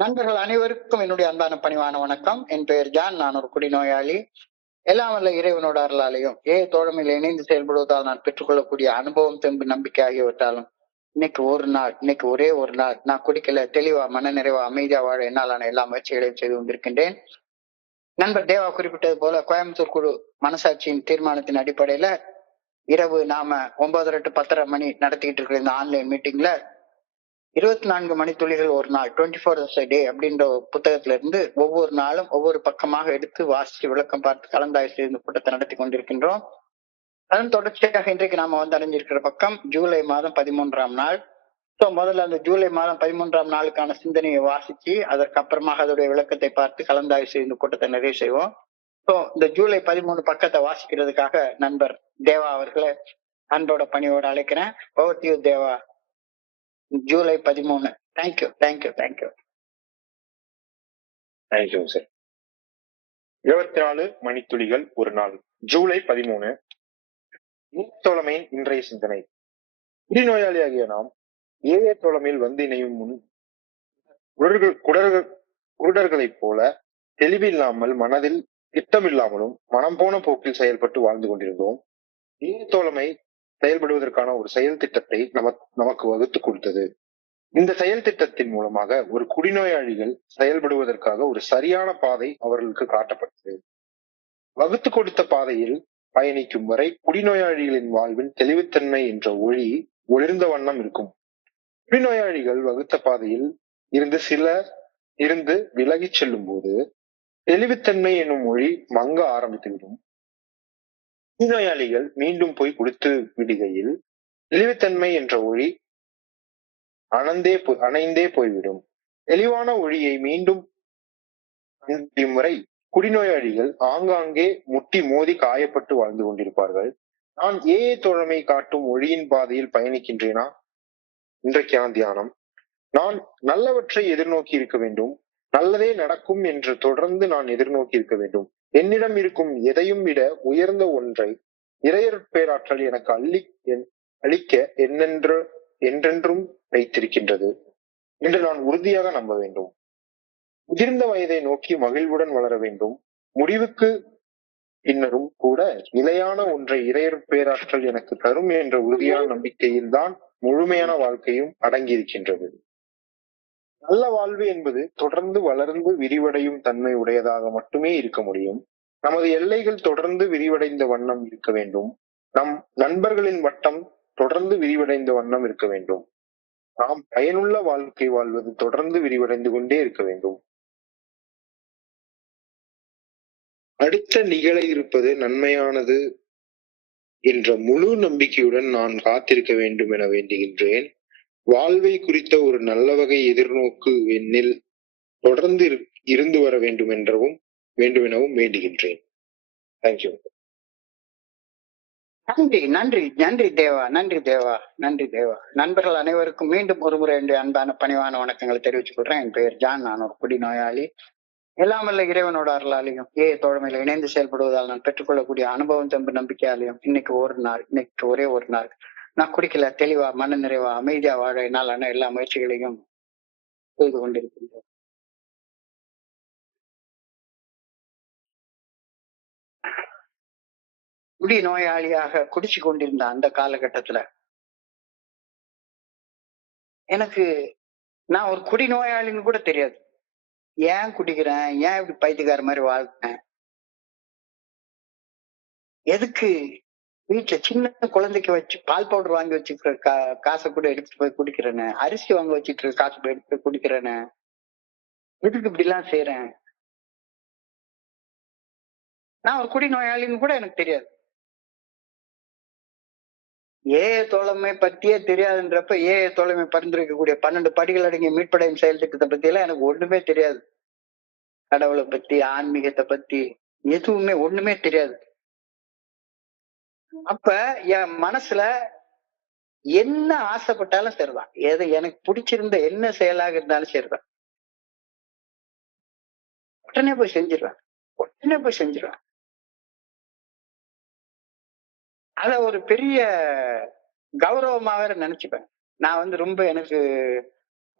நண்பர்கள் அனைவருக்கும் என்னுடைய அன்பான பணிவான வணக்கம். என் பெயர் ஜான். நான் ஒரு குடிநோயாளி. எல்லாம் வல்ல இறைவனோட அருளாலையும் தோழமையில் இணைந்து செயல்படுவதால் நான் பெற்றுக்கொள்ளக்கூடிய அனுபவம், தெம்பு, நம்பிக்கை ஆகியவற்றாலும் இன்னைக்கு ஒரே ஒரு நாள் நான் குடிக்கல, தெளிவா, மன நிறைவா, அமைதியா வாழ என்னாலான எல்லா முயற்சிகளையும் செய்து கொண்டிருக்கின்றேன். நண்பர் தேவா குறிப்பிட்டது போல கோயம்புத்தூர் குழு மனசாட்சியின் தீர்மானத்தின் அடிப்படையில இரவு நாம 9:30 to 10:30 மணி நடத்திக்கிட்டு இருக்கிற இந்த ஆன்லைன் மீட்டிங்ல 24 மணித்துளிகள் ஒரு நாள், 24 hours a day அப்படின்ற புத்தகத்துல இருந்து ஒவ்வொரு நாளும் ஒவ்வொரு பக்கமாக எடுத்து வாசித்து விளக்கம் பார்த்து கலந்தாய்வு செய்து கூட்டத்தை நடத்தி கொண்டிருக்கின்றோம். அதன் தொடர்ச்சியாக இன்றைக்கு நாம அடைஞ்சிருக்கிற பக்கம் ஜூலை மாதம் 13ஆம் நாள். முதல்ல அந்த ஜூலை மாதம் 13ஆம் நாளுக்கான சிந்தனையை வாசிச்சு அதற்கப்புறமாக அதோடைய விளக்கத்தை பார்த்து கலந்தாய்வு செய்து கூட்டத்தை நிறைவு செய்வோம். இந்த ஜூலை 13 பக்கத்தை வாசிக்கிறதுக்காக நண்பர் தேவா அவர்களை அன்போட பணியோட அழைக்கிறேன். Over to you Deva. July 13. Thank you. Sir. 24 மணித்துளிகள் ஒரு நாள், ஜூலை 13. தோழமையின் இன்றைய சிந்தனை. குடிநோயாளியாகிய நாம் தோழமையில் வந்து இணையும் முன் குருடர்களைப் போல தெளிவில்லாமல், மனதில் திட்டமில்லாமலும், மனம் போன போக்கில் செயல்பட்டு வாழ்ந்து கொண்டிருந்தோம். தோழமை செயல்படுவதற்கான ஒரு செயல் திட்டத்தை நமக்கு வகுத்து கொடுத்தது. இந்த செயல் திட்டத்தின் மூலமாக ஒரு குடிநோயாளிகள் செயல்படுவதற்காக ஒரு சரியான பாதை அவர்களுக்கு காட்டப்பட்டது. வகுத்து கொடுத்த பாதையில் பயணிக்கும் வரை குடிநோயாளிகளின் வாழ்வின் தெளிவுத்தன்மை என்ற ஒளி ஒளிர்ந்த வண்ணம் இருக்கும். குடிநோயாளிகள் வகுத்த பாதையில் இருந்து விலகி செல்லும் போது தெளிவுத்தன்மை என்னும் ஒளி மங்க ஆரம்பித்துவிடும். குடிநோயாளிகள் மீண்டும் போய் குடித்து விடுகையில் தெளிவுத்தன்மை என்ற ஒளி அணைந்தே போய்விடும். தெளிவான ஒளியை மீண்டும் முறை குடிநோயாளிகள் ஆங்காங்கே முட்டி மோதி காயப்பட்டு வாழ்ந்து கொண்டிருப்பார்கள். நான் தோழமை காட்டும் ஒளியின் பாதையில் பயணிக்கின்றேனா? இன்றைக்கான தியானம். நான் நல்லவற்றை எதிர்நோக்கி இருக்க வேண்டும், நல்லதே நடக்கும் என்று தொடர்ந்து நான் எதிர்நோக்கி இருக்க வேண்டும். என்னிடம் இருக்கும் எதையும் விட உயர்ந்த ஒன்றை இறையற்பேராற்றல் எனக்கு அளிக்க என்றென்றும் வைத்திருக்கின்றது என்று நான் உறுதியாக நம்ப வேண்டும். முதிர்ந்த வயதை நோக்கி மகிழ்வுடன் வளர வேண்டும். முடிவுக்கு பின்னரும் கூட நிலையான ஒன்றை இறையற்பேராற்றல் எனக்கு தரும் என்ற உறுதியான நம்பிக்கையில் தான் முழுமையான வாழ்க்கையும் அடங்கியிருக்கின்றது. நல்ல வாழ்வு என்பது தொடர்ந்து வளர்ந்து விரிவடையும் தன்மை உடையதாக மட்டுமே இருக்க முடியும். நமது எல்லைகள் தொடர்ந்து விரிவடைந்த வண்ணம் இருக்க வேண்டும். நம் நண்பர்களின் வட்டம் தொடர்ந்து விரிவடைந்த வண்ணம் இருக்க வேண்டும். நாம் பயனுள்ள வாழ்க்கை வாழ்வது தொடர்ந்து விரிவடைந்து கொண்டே இருக்க வேண்டும். அடுத்த நிகழ இருப்பது நன்மையானது என்ற முழு நம்பிக்கையுடன் நான் காத்திருக்க வேண்டும் என வேண்டுகின்றேன். வாழ்வை குறித்த ஒரு நல்ல வகை எதிர்நோக்கு என்னில் தொடர்ந்து இருந்து வர வேண்டும் எனவும் வேண்டுகின்றேன். தேங்க்யூ. நன்றி தேவா. நண்பர்கள் அனைவருக்கும் மீண்டும் ஒருமுறை என்னுடைய அன்பான பணிவான வணக்கங்களை தெரிவித்துக் கொள்றேன். என் பெயர் ஜான். நான் ஒரு குடிநோயாளி. எல்லாம் வல்ல இறைவனோட அருளாலையும் தோழமையில இணைந்து செயல்படுவதால் நான் பெற்றுக்கொள்ளக்கூடிய அனுபவம், தெம்பு, நம்பிக்கையாலையும் இன்னைக்கு ஒரே ஒரு நாள் நான் குடிக்கல, தெளிவா, மன நிறைவா, அமைதியா வாழ என்னாலான எல்லா முயற்சிகளையும் செய்து கொண்டிருக்கின்றோம். குடிநோயாளியாக குடிச்சு கொண்டிருந்த அந்த காலகட்டத்துல எனக்கு நான் ஒரு குடிநோயாளின்னு கூட தெரியாது. ஏன் குடிக்கிறேன், ஏன் இப்படி பைத்தியக்கார மாதிரி வாழ்றேன், எதுக்கு வீட்டுல சின்ன குழந்தைக்கு வச்சு பால் பவுடர் வாங்கி வச்சுக்கிற காசை கூட எடுத்துட்டு போய் குடிக்கிறேன்னு, அரிசி வாங்க வச்சுட்டு காசு போய் எடுத்து போய் குடிக்கிறேன்னு, எதுக்கு இப்படி எல்லாம் செய்யறேன்? நான் ஒரு குடிநோயாளின்னு கூட எனக்கு தெரியாது. தோழமை பத்தியே தெரியாதுன்றப்ப தோழமை பரிந்துரைக்கக்கூடிய 12 படிகள் அடங்கிய மீட்படையும் செயல் திட்டத்தை பத்தி எல்லாம் எனக்கு ஒண்ணுமே தெரியாது. கடவுளை பத்தி, ஆன்மீகத்தை பத்தி எதுவுமே ஒண்ணுமே தெரியாது. அப்ப என் மனசுல என்ன ஆசைப்பட்டாலும் சரிதான், எனக்கு பிடிச்சிருந்த என்ன செயலாக இருந்தாலும் சரிதான், உடனே போய் செஞ்சிருவேன். அத ஒரு பெரிய கௌரவமாக நினைச்சுப்பேன். நான் ரொம்ப எனக்கு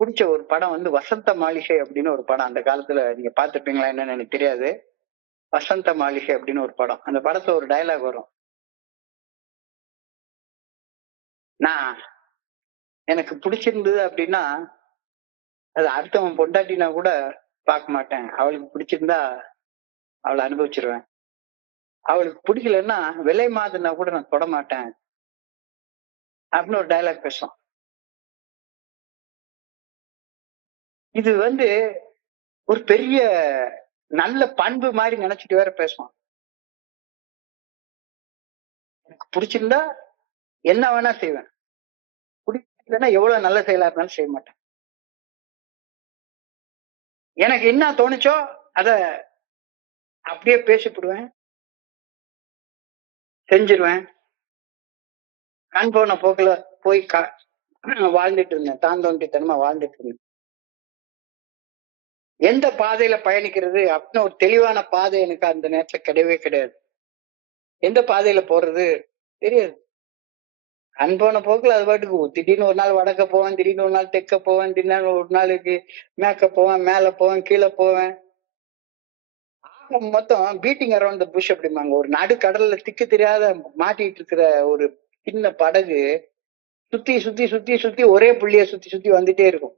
பிடிச்ச ஒரு படம் வந்து வசந்த மாளிகை அப்படின்னு ஒரு படம். அந்த காலத்துல நீங்க பாத்துருப்பீங்களா என்னன்னு எனக்கு தெரியாது. வசந்த மாளிகை அப்படின்னு ஒரு படம். அந்த படத்துல ஒரு டயலாக் வரும். நான் எனக்கு பிடிச்சிருந்தது அப்படின்னா அது அடுத்தவன் பொண்டாட்டினா கூட பார்க்க மாட்டேன். அவளுக்கு பிடிச்சிருந்தா அவளை அனுபவிச்சிருவேன். அவளுக்கு பிடிக்கலன்னா விலை மாதுன்னா கூட நான் தொட மாட்டேன் அப்படின்னு ஒரு டயலாக் பேசும். இது வந்து ஒரு பெரிய நல்ல பண்பு மாதிரி நினைச்சிட்டு வேற பேசுவான். எனக்கு பிடிச்சிருந்தா என்ன வேணா செய்வேன், பிடிக்கலன்னா எவ்வளவு நல்ல செயலா இருந்தாலும் செய்ய மாட்டேன். எனக்கு என்ன தோணுச்சோ அத அப்படியே பேசிவிடுவேன், செஞ்சிருவேன். கண் போன போக்குல போய் வாழ்ந்துட்டு இருந்தேன், தான் தோன்றித்தனமா வாழ்ந்துட்டு இருந்தேன். எந்த பாதையில பயணிக்கிறது அப்படின்னு ஒரு தெளிவான பாதை எனக்கு அந்த நேரத்துல கிடையவே கிடையாது. எந்த பாதையில போறது தெரியாது. அன்போன போக்குல அது பாட்டுக்கு திடீர்னு ஒரு நாள் வடக்க போவேன், திடீர்னு ஒரு நாள் தெற்க போவேன், திடீர்னு ஒரு நாளைக்கு மேற்க போவேன், மேல போவேன், கீழே போவேன். மொத்தம் பீட்டிங் அரௌண்ட் த புஷ் அப்படிம்பாங்க. ஒரு நடு கடல்ல திக்கு தெரியாத மாட்டிட்டு இருக்கிற ஒரு சின்ன படகு சுத்தி சுத்தி சுத்தி சுத்தி ஒரே புள்ளிய சுத்தி சுத்தி வந்துட்டே இருக்கும்.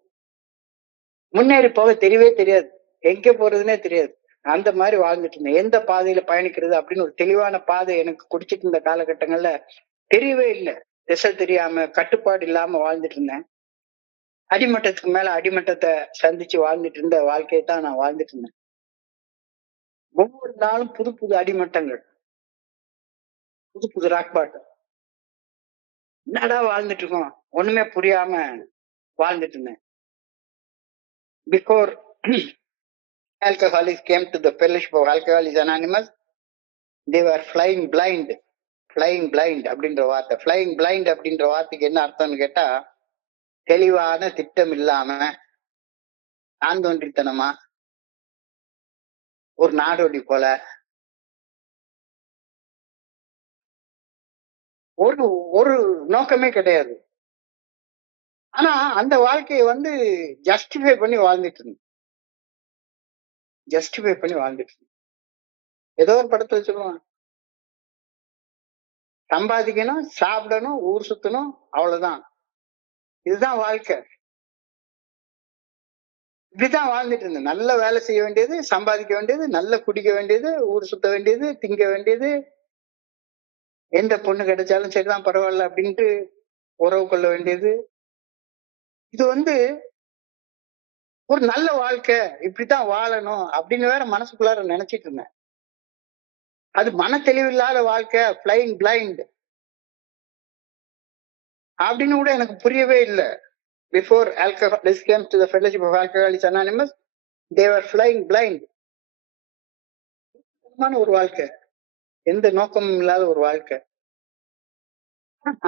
முன்னேறி போக தெரியவே தெரியாது, எங்க போறதுன்னே தெரியாது. அந்த மாதிரி வாழ்ந்துட்டு இருந்தேன். எந்த பாதையில பயணிக்கிறது அப்படின்னு ஒரு தெளிவான பாதை எனக்கு குடிச்சிட்டு இருந்த காலகட்டங்கள்ல தெரியவே இல்லை. திசை தெரியாம கட்டுப்பாடு இல்லாம வாழ்ந்துட்டு இருந்தேன். அடிமட்டத்துக்கு மேல அடிமட்டத்தை சந்திச்சு வாழ்ந்துட்டு இருந்த வாழ்க்கையை தான் நான் வாழ்ந்துட்டு இருந்தேன். ஒவ்வொரு நாளும் புது புது அடிமட்டங்கள், புது புது ராக் பாட்டம். என்னடா வாழ்ந்துட்டு இருக்கோம் ஒண்ணுமே புரியாம வாழ்ந்துட்டு இருந்தேன். Before alcoholics came to the fellowship of Alcoholics Anonymous, they were flying blind. Flying blind அப்படின்ற வார்த்தை, flying blind அப்படின்ற வார்த்தைக்கு என்ன அர்த்தம்னு கேட்டா, தெளிவான திட்டம் இல்லாம ஆந்தோன்றித்தனமா ஒரு நாடோடி போல ஒரு ஒரு நோக்கமே கிடையாது. ஆனா அந்த வாழ்க்கையை வந்து ஜஸ்டிஃபை பண்ணி வாழ்ந்துட்டு இருந்தேன். ஜஸ்டிஃபை பண்ணி வாழ்ந்துட்டு இருந்தேன். ஏதோ ஒரு படத்துல சொல்லுவான், சம்பாதிக்கணும், சாப்பிடணும், ஊர் சுத்தணும், அவ்வளவுதான், இதுதான் வாழ்க்கை. இப்படிதான் வாழ்ந்துட்டு இருந்தேன். நல்ல வேலை செய்ய வேண்டியது, சம்பாதிக்க வேண்டியது, நல்ல குடிக்க வேண்டியது, ஊர் சுத்த வேண்டியது, திங்க வேண்டியது, எந்த பொண்ணு கிடைச்சாலும் சரிதான் பரவாயில்ல அப்படின்ட்டு உறவு கொள்ள வேண்டியது. இது வந்து ஒரு நல்ல வாழ்க்கை, இப்படித்தான் வாழணும் அப்படின்னு வேற மனசுக்குள்ளார நினைச்சிட்டு இருந்தேன். அது மன தெளிவில்லாத வாழ்க்கை, பிளைங் பிளைண்ட் அப்படின்னு கூட எனக்கு புரியவே இல்லை. Before alcoholics came to the fellowship of Alcoholics Anonymous, they were flying blind. ஒரு வாழ்க்கை, எந்த நோக்கமும் இல்லாத ஒரு வாழ்க்கை.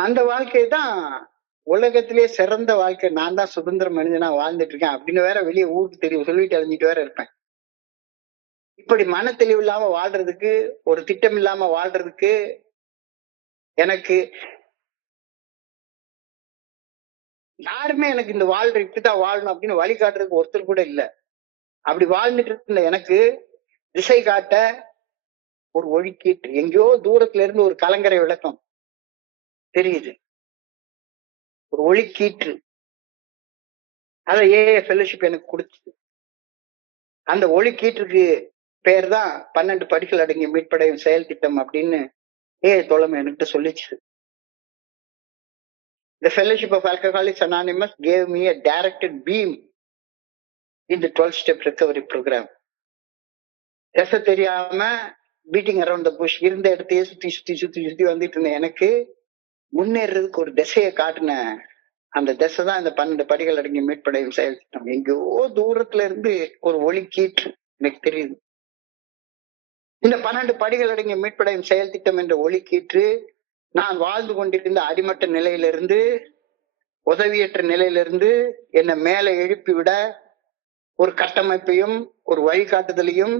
அந்த வாழ்க்கை தான் உலகத்திலேயே சிறந்த வாழ்க்கை, நான் தான் சுதந்திர மனிதனா வாழ்ந்துட்டு இருக்கேன் அப்படின்னு வேற வெளியே ஊருக்கு தெரியும் சொல்லிட்டு அழிஞ்சிட்டு வேற இருப்பேன். இப்படி மன தெளிவு இல்லாம வாழ்றதுக்கு, ஒரு திட்டம் இல்லாம வாழ்றதுக்கு எனக்கு யாருமே எனக்கு இந்த வாழ்ற இப்படிதான் வாழணும் அப்படின்னு வழிகாட்டுறதுக்கு ஒருத்தர் கூட இல்லை. அப்படி வாழ்ந்துட்டு இருந்த எனக்கு திசை காட்ட ஒரு ஒழுக்கீட்டு எங்கேயோ தூரத்துல இருந்து ஒரு கலங்கரை விளக்கம் தெரியுது, ஒரு ஒளிக்கீற்று. அதை ஃபெல்லோஷிப் எனக்கு கொடுத்தது. அந்த ஒளிக்கீற்றுக்கு பேர் தான் 12 படிகள் அடங்கிய மீட்படையும் செயல் திட்டம் அப்படின்னு தோழமை என்கிட்ட சொல்லிச்சு. The Fellowship of Alcoholics Anonymous gave me a directed beam in the 12-step recovery program. திசை தெரியாம பீட்டிங் அரௌண்ட் த புஷ் இருந்த இடத்தையே சுத்தி சுத்தி சுத்தி சுத்தி வந்துட்டு இருந்த எனக்கு முன்னேறதுக்கு ஒரு திசையை காட்டின அந்த திசை தான் இந்த 12 படிகள் அடங்கிய மீட்படையும் செயல் திட்டம். எங்கேயோ தூரத்துல இருந்து ஒரு ஒளி கீற்று எனக்கு தெரியுது. இந்த 12 படிகள் அடங்கிய மீட்படையும் செயல் திட்டம் என்ற ஒளி கீற்று நான் வாழ்ந்து கொண்டிருந்த அடிமட்ட நிலையிலிருந்து, உதவியற்ற நிலையிலிருந்து என்னை மேலே எழுப்பி விட ஒரு கட்டமைப்பையும் ஒரு வழிகாட்டுதலையும்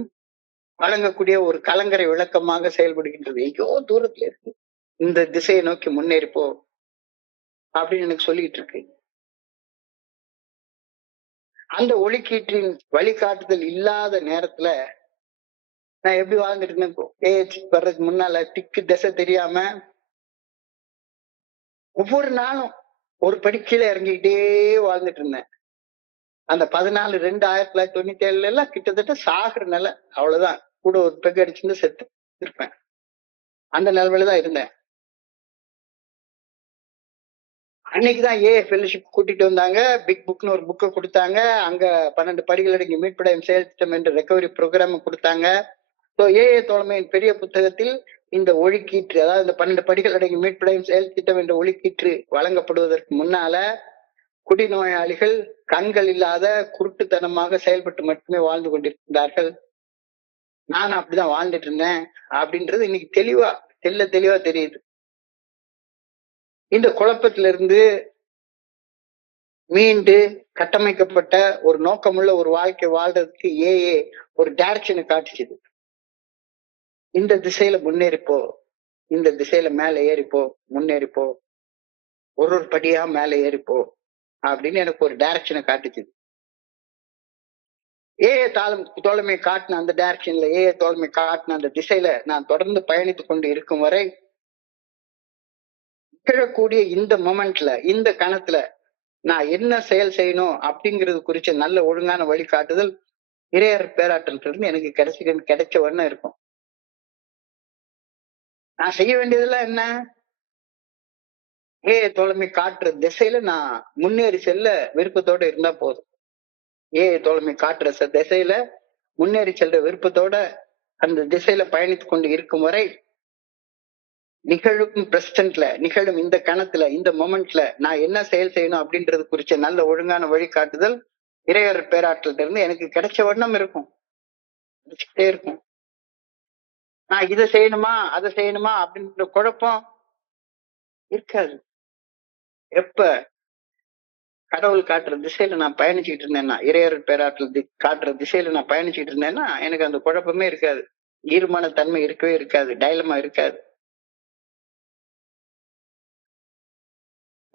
வழங்கக்கூடிய ஒரு கலங்கரை விளக்கமாக செயல்படுகின்றது. எங்கேயோ தூரத்துல இருக்கு, இந்த திசையை நோக்கி முன்னேறிப்போ அப்படின்னு எனக்கு சொல்லிட்டு இருக்கு. அந்த ஒளிக்கீற்றின் வழிகாட்டுதல் இல்லாத நேரத்துல நான் எப்படி வாழ்ந்துட்டு இருந்தேன்? ஏஜ் வர்றதுக்கு முன்னால திக்கு திசை தெரியாம ஒவ்வொரு நாளும் ஒரு படி கீழே இறங்கிக்கிட்டே வாழ்ந்துட்டு இருந்தேன். அந்த 14/2/1997 எல்லாம் கிட்டத்தட்ட சாகுற நிலை. அவ்வளவுதான். கூட ஒரு பெக் அடிச்சுட்டு செத்து இருப்பேன். அந்த நிலைமையில தான் இருந்தேன். அன்னைக்குதான் ஃபெல்லோஷிப் கூட்டிட்டு வந்தாங்க. பிக் புக்னு ஒரு புக்கை கொடுத்தாங்க. அங்க 12 படிகள் அடங்கிய மீட்படையும் செயல் திட்டம் என்ற ரெக்கவரி ப்ரோக்ராம் கொடுத்தாங்க. ஸோ தோழமையின் பெரிய புத்தகத்தில் இந்த ஒளிக்கீற்று, அதாவது இந்த 12 படிகள் அடங்கிய மீட்படையும் செயல் திட்டம் என்ற ஒளிக்கீற்று வழங்கப்படுவதற்கு முன்னால குடிநோயாளிகள் கண்கள் இல்லாத குருட்டுத்தனமாக செயல்பட்டு மட்டுமே வாழ்ந்து கொண்டிருந்தார்கள். நான் அப்படிதான் வாழ்ந்துட்டு இருந்தேன் அப்படின்றது இன்னைக்கு தெளிவா தெரியுது. இந்த குழப்பத்திலிருந்து மீண்டு கட்டமைக்கப்பட்ட ஒரு நோக்கமுள்ள ஒரு வாழ்க்கை வாழ்றதுக்கு ஒரு டைரக்ஷனை காட்டுச்சுது. இந்த திசையில முன்னேறிப்போ, இந்த திசையில மேல ஏறிப்போ, முன்னேறிப்போ, ஒரு படியா மேல ஏறிப்போ அப்படின்னு எனக்கு ஒரு டைரக்ஷனை காட்டுச்சு. தோழமை காட்டின அந்த டைரக்ஷன்ல தோழமை காட்டின அந்த திசையில நான் தொடர்ந்து பயணித்துக் கொண்டு இருக்கும் வரை நிகழக்கூடிய இந்த மொமெண்ட்ல, இந்த கணத்துல நான் என்ன செயல் செய்யணும் அப்படிங்கிறது குறிச்ச நல்ல ஒழுங்கான வழிகாட்டுதல் இறையர் பேராற்றல் இருந்து எனக்கு கிடைச்ச வண்ணம் இருக்கும். நான் செய்ய வேண்டியதெல்லாம் என்ன? தோழமை காட்டுற திசையில நான் முன்னேறி செல்ல விருப்பத்தோட இருந்தா போதும். தோழமை காட்டுற திசையில முன்னேறி செல்ற விருப்பத்தோட அந்த திசையில பயணித்துக் கொண்டு இருக்கும் வரை நிகழும் இந்த கணத்துல, இந்த மொமெண்ட்ல நான் என்ன செயல் செய்யணும் அப்படின்றது குறிச்ச நல்ல ஒழுங்கான வழிகாட்டுதல் இறையர் பேராற்றல் இருந்து எனக்கு கிடைச்ச வண்ணம் இருக்கும். இருக்கும். நான் இதை செய்யணுமா அதை செய்யணுமா அப்படின்ற குழப்பம் இருக்காது. எப்ப கடவுள் காட்டுற திசையில நான் பயணிச்சுட்டு இருந்தேன்னா, இறையர் பேராற்றல் காட்டுற திசையில நான் பயணிச்சுட்டு இருந்தேன்னா எனக்கு அந்த குழப்பமே இருக்காது. ஈர்மான தன்மை இருக்கவே இருக்காது. டைலமா இருக்காது.